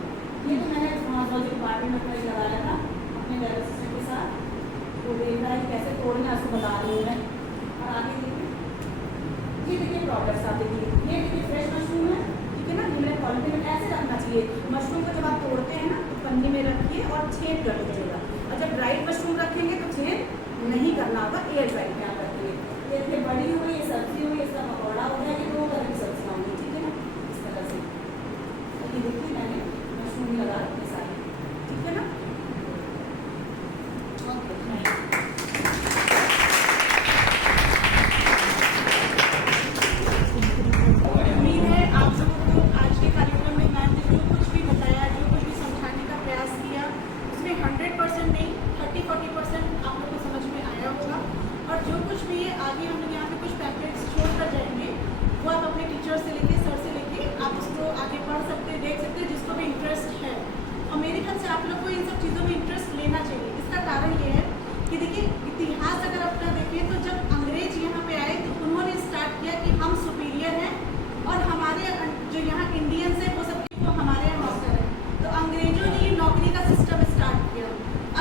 ये तो मैंने जूलॉजी डिपार्टमेंट में लगाया था अपने लैब असिस्टेंट के साथ, वो देख रहा है कि कैसे तोड़ना है, उसको बता रही हूँ मैं। और आगे देखिए, ये देखिए प्रोडक्ट्स आप देखिए, ये देखिए फ्रेश मशरूम है, ठीक है ना, ये मेरे पॉलिथीन में ऐसे रखना चाहिए। मशरूम को जब आप तोड़ते हैं ना तो पन्नी में रखिए और छेद कर दीजिएगा, और जब ड्राइड मशरूम रखेंगे तो छेद नहीं करना होगा, एयर ड्राइड में आप रखिए। ये देखिए बड़ी हुई, ये सब्जी हुई, इसका पकौड़ा हो गया, ये 2 तरह की सब्जियाँ होंगी, ठीक है ना, इस तरह से। ये देखिए मैंने मशरूम लगा रखे सारे, ठीक है ना। उम्मीद है आप लोगों को आज के कार्यक्रम में मैम ने जो कुछ भी बताया, जो कुछ भी समझाने का प्रयास किया, उसमें 100% नहीं 30-40% आप लोगों को समझ में आया होगा। और जो कुछ भी है आगे हम लोग यहाँ पे कुछ पैम्पलेट्स छोड़ कर जाएंगे, वो आप अपने टीचर से लेके, सर से लेके आप उसको आगे पढ़ सकते हैं, देख सकते हैं, जिसको भी इंटरेस्ट है। और मेरे ख्याल से आप लोग को इन सब चीज़ों में इंटरेस्ट लेना चाहिए। इसका कारण ये है कि देखिए इतिहास अगर अपना देखें तो जब अंग्रेज यहाँ पे आए तो उन्होंने स्टार्ट किया कि हम सुपीरियर हैं और हमारे जो यहाँ इंडियंस हैं वो सबके वो हमारे यहाँ नौकर हैं। तो अंग्रेजों ने ये नौकरी का सिस्टम स्टार्ट किया।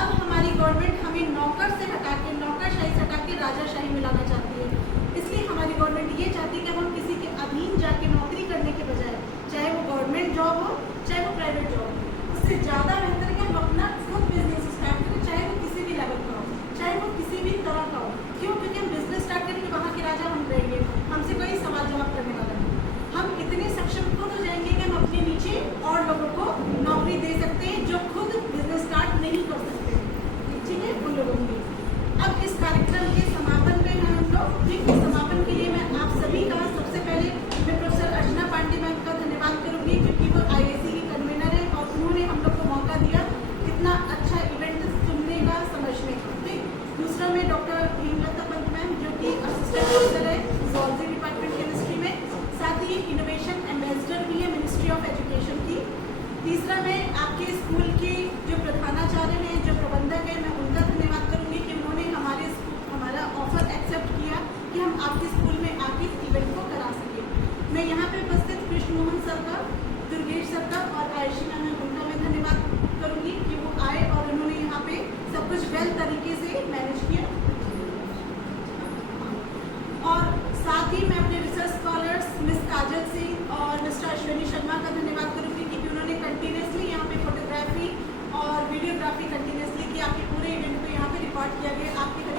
अब हमारी गवर्नमेंट हमें नौकर से हटा के, नौकरशाही से हटा के राजाशाही में लाना चाहती है। इसलिए हमारी गवर्नमेंट ये चाहती है कि हम किसी के अधीन जाके नौकरी करने के बजाय, चाहे वो गवर्नमेंट जॉब हो चाहे वो प्राइवेट जॉब हो, उससे ज़्यादा बेहतर है कि हम अपना खुद बिजनेस स्टार्ट करें, चाहे वो किसी भी लेवल का हो, चाहे वो किसी भी तरह का हो। क्यों? क्योंकि हम बिजनेस स्टार्ट करेंगे, वहाँ के राजा हम रहेंगे, हमसे कोई सवाल जवाब करने वाला नहीं। हम इतने सक्षम खुद हो जाएंगे कि हम अपने नीचे और लोगों को नौकरी दे सकते हैं जो खुद बिजनेस स्टार्ट नहीं कर सकते, ठीक है, उन लोगों की। अब इस कार्यक्रम के समापन में हैं हम लोग, ठीक है। समापन के लिए मैं आप सभी का सबसे पहले मैं प्रोफेसर अर्चना पांडे मैम का धन्यवाद करूँगी, क्योंकि वो IAC की कन्वीनर है और उन्होंने हम लोग को मौका दिया इतना अच्छा इवेंट सुनने का, समझने का, ठीक। दूसरा मैं डॉक्टर हेमलता पंत मैम जो कि असिस्टेंट प्रोफेसर है जूलॉजी डिपार्टमेंट केमिस्ट्री में, साथ ही इनोवेशन एम्बेसडर भी है मिनिस्ट्री ऑफ एजुकेशन की। तीसरा मैं आपके स्कूल के जो प्रधानाचार्य हैं, जो प्रबंधक हैं, मैं उनका धन्यवाद करूँगी कि उन्होंने हमारा ऑफर एक्सेप्ट किया कि हम आपके स्कूल में आके इवेंट को करा सकें। मैं यहाँ पे उपस्थित कृष्ण मोहन सर का, दुर्गेश सर का और आयुषी मैम उनका मैं धन्यवाद करूँगी कि वो आए और उन्होंने यहाँ पे सब कुछ वेल तरीके से मैनेज किया। और साथ ही मैं अपने काफ़ी कंटिन्यूसली कि आपके पूरे इवेंट को यहाँ पे रिकॉर्ड किया गया, आपके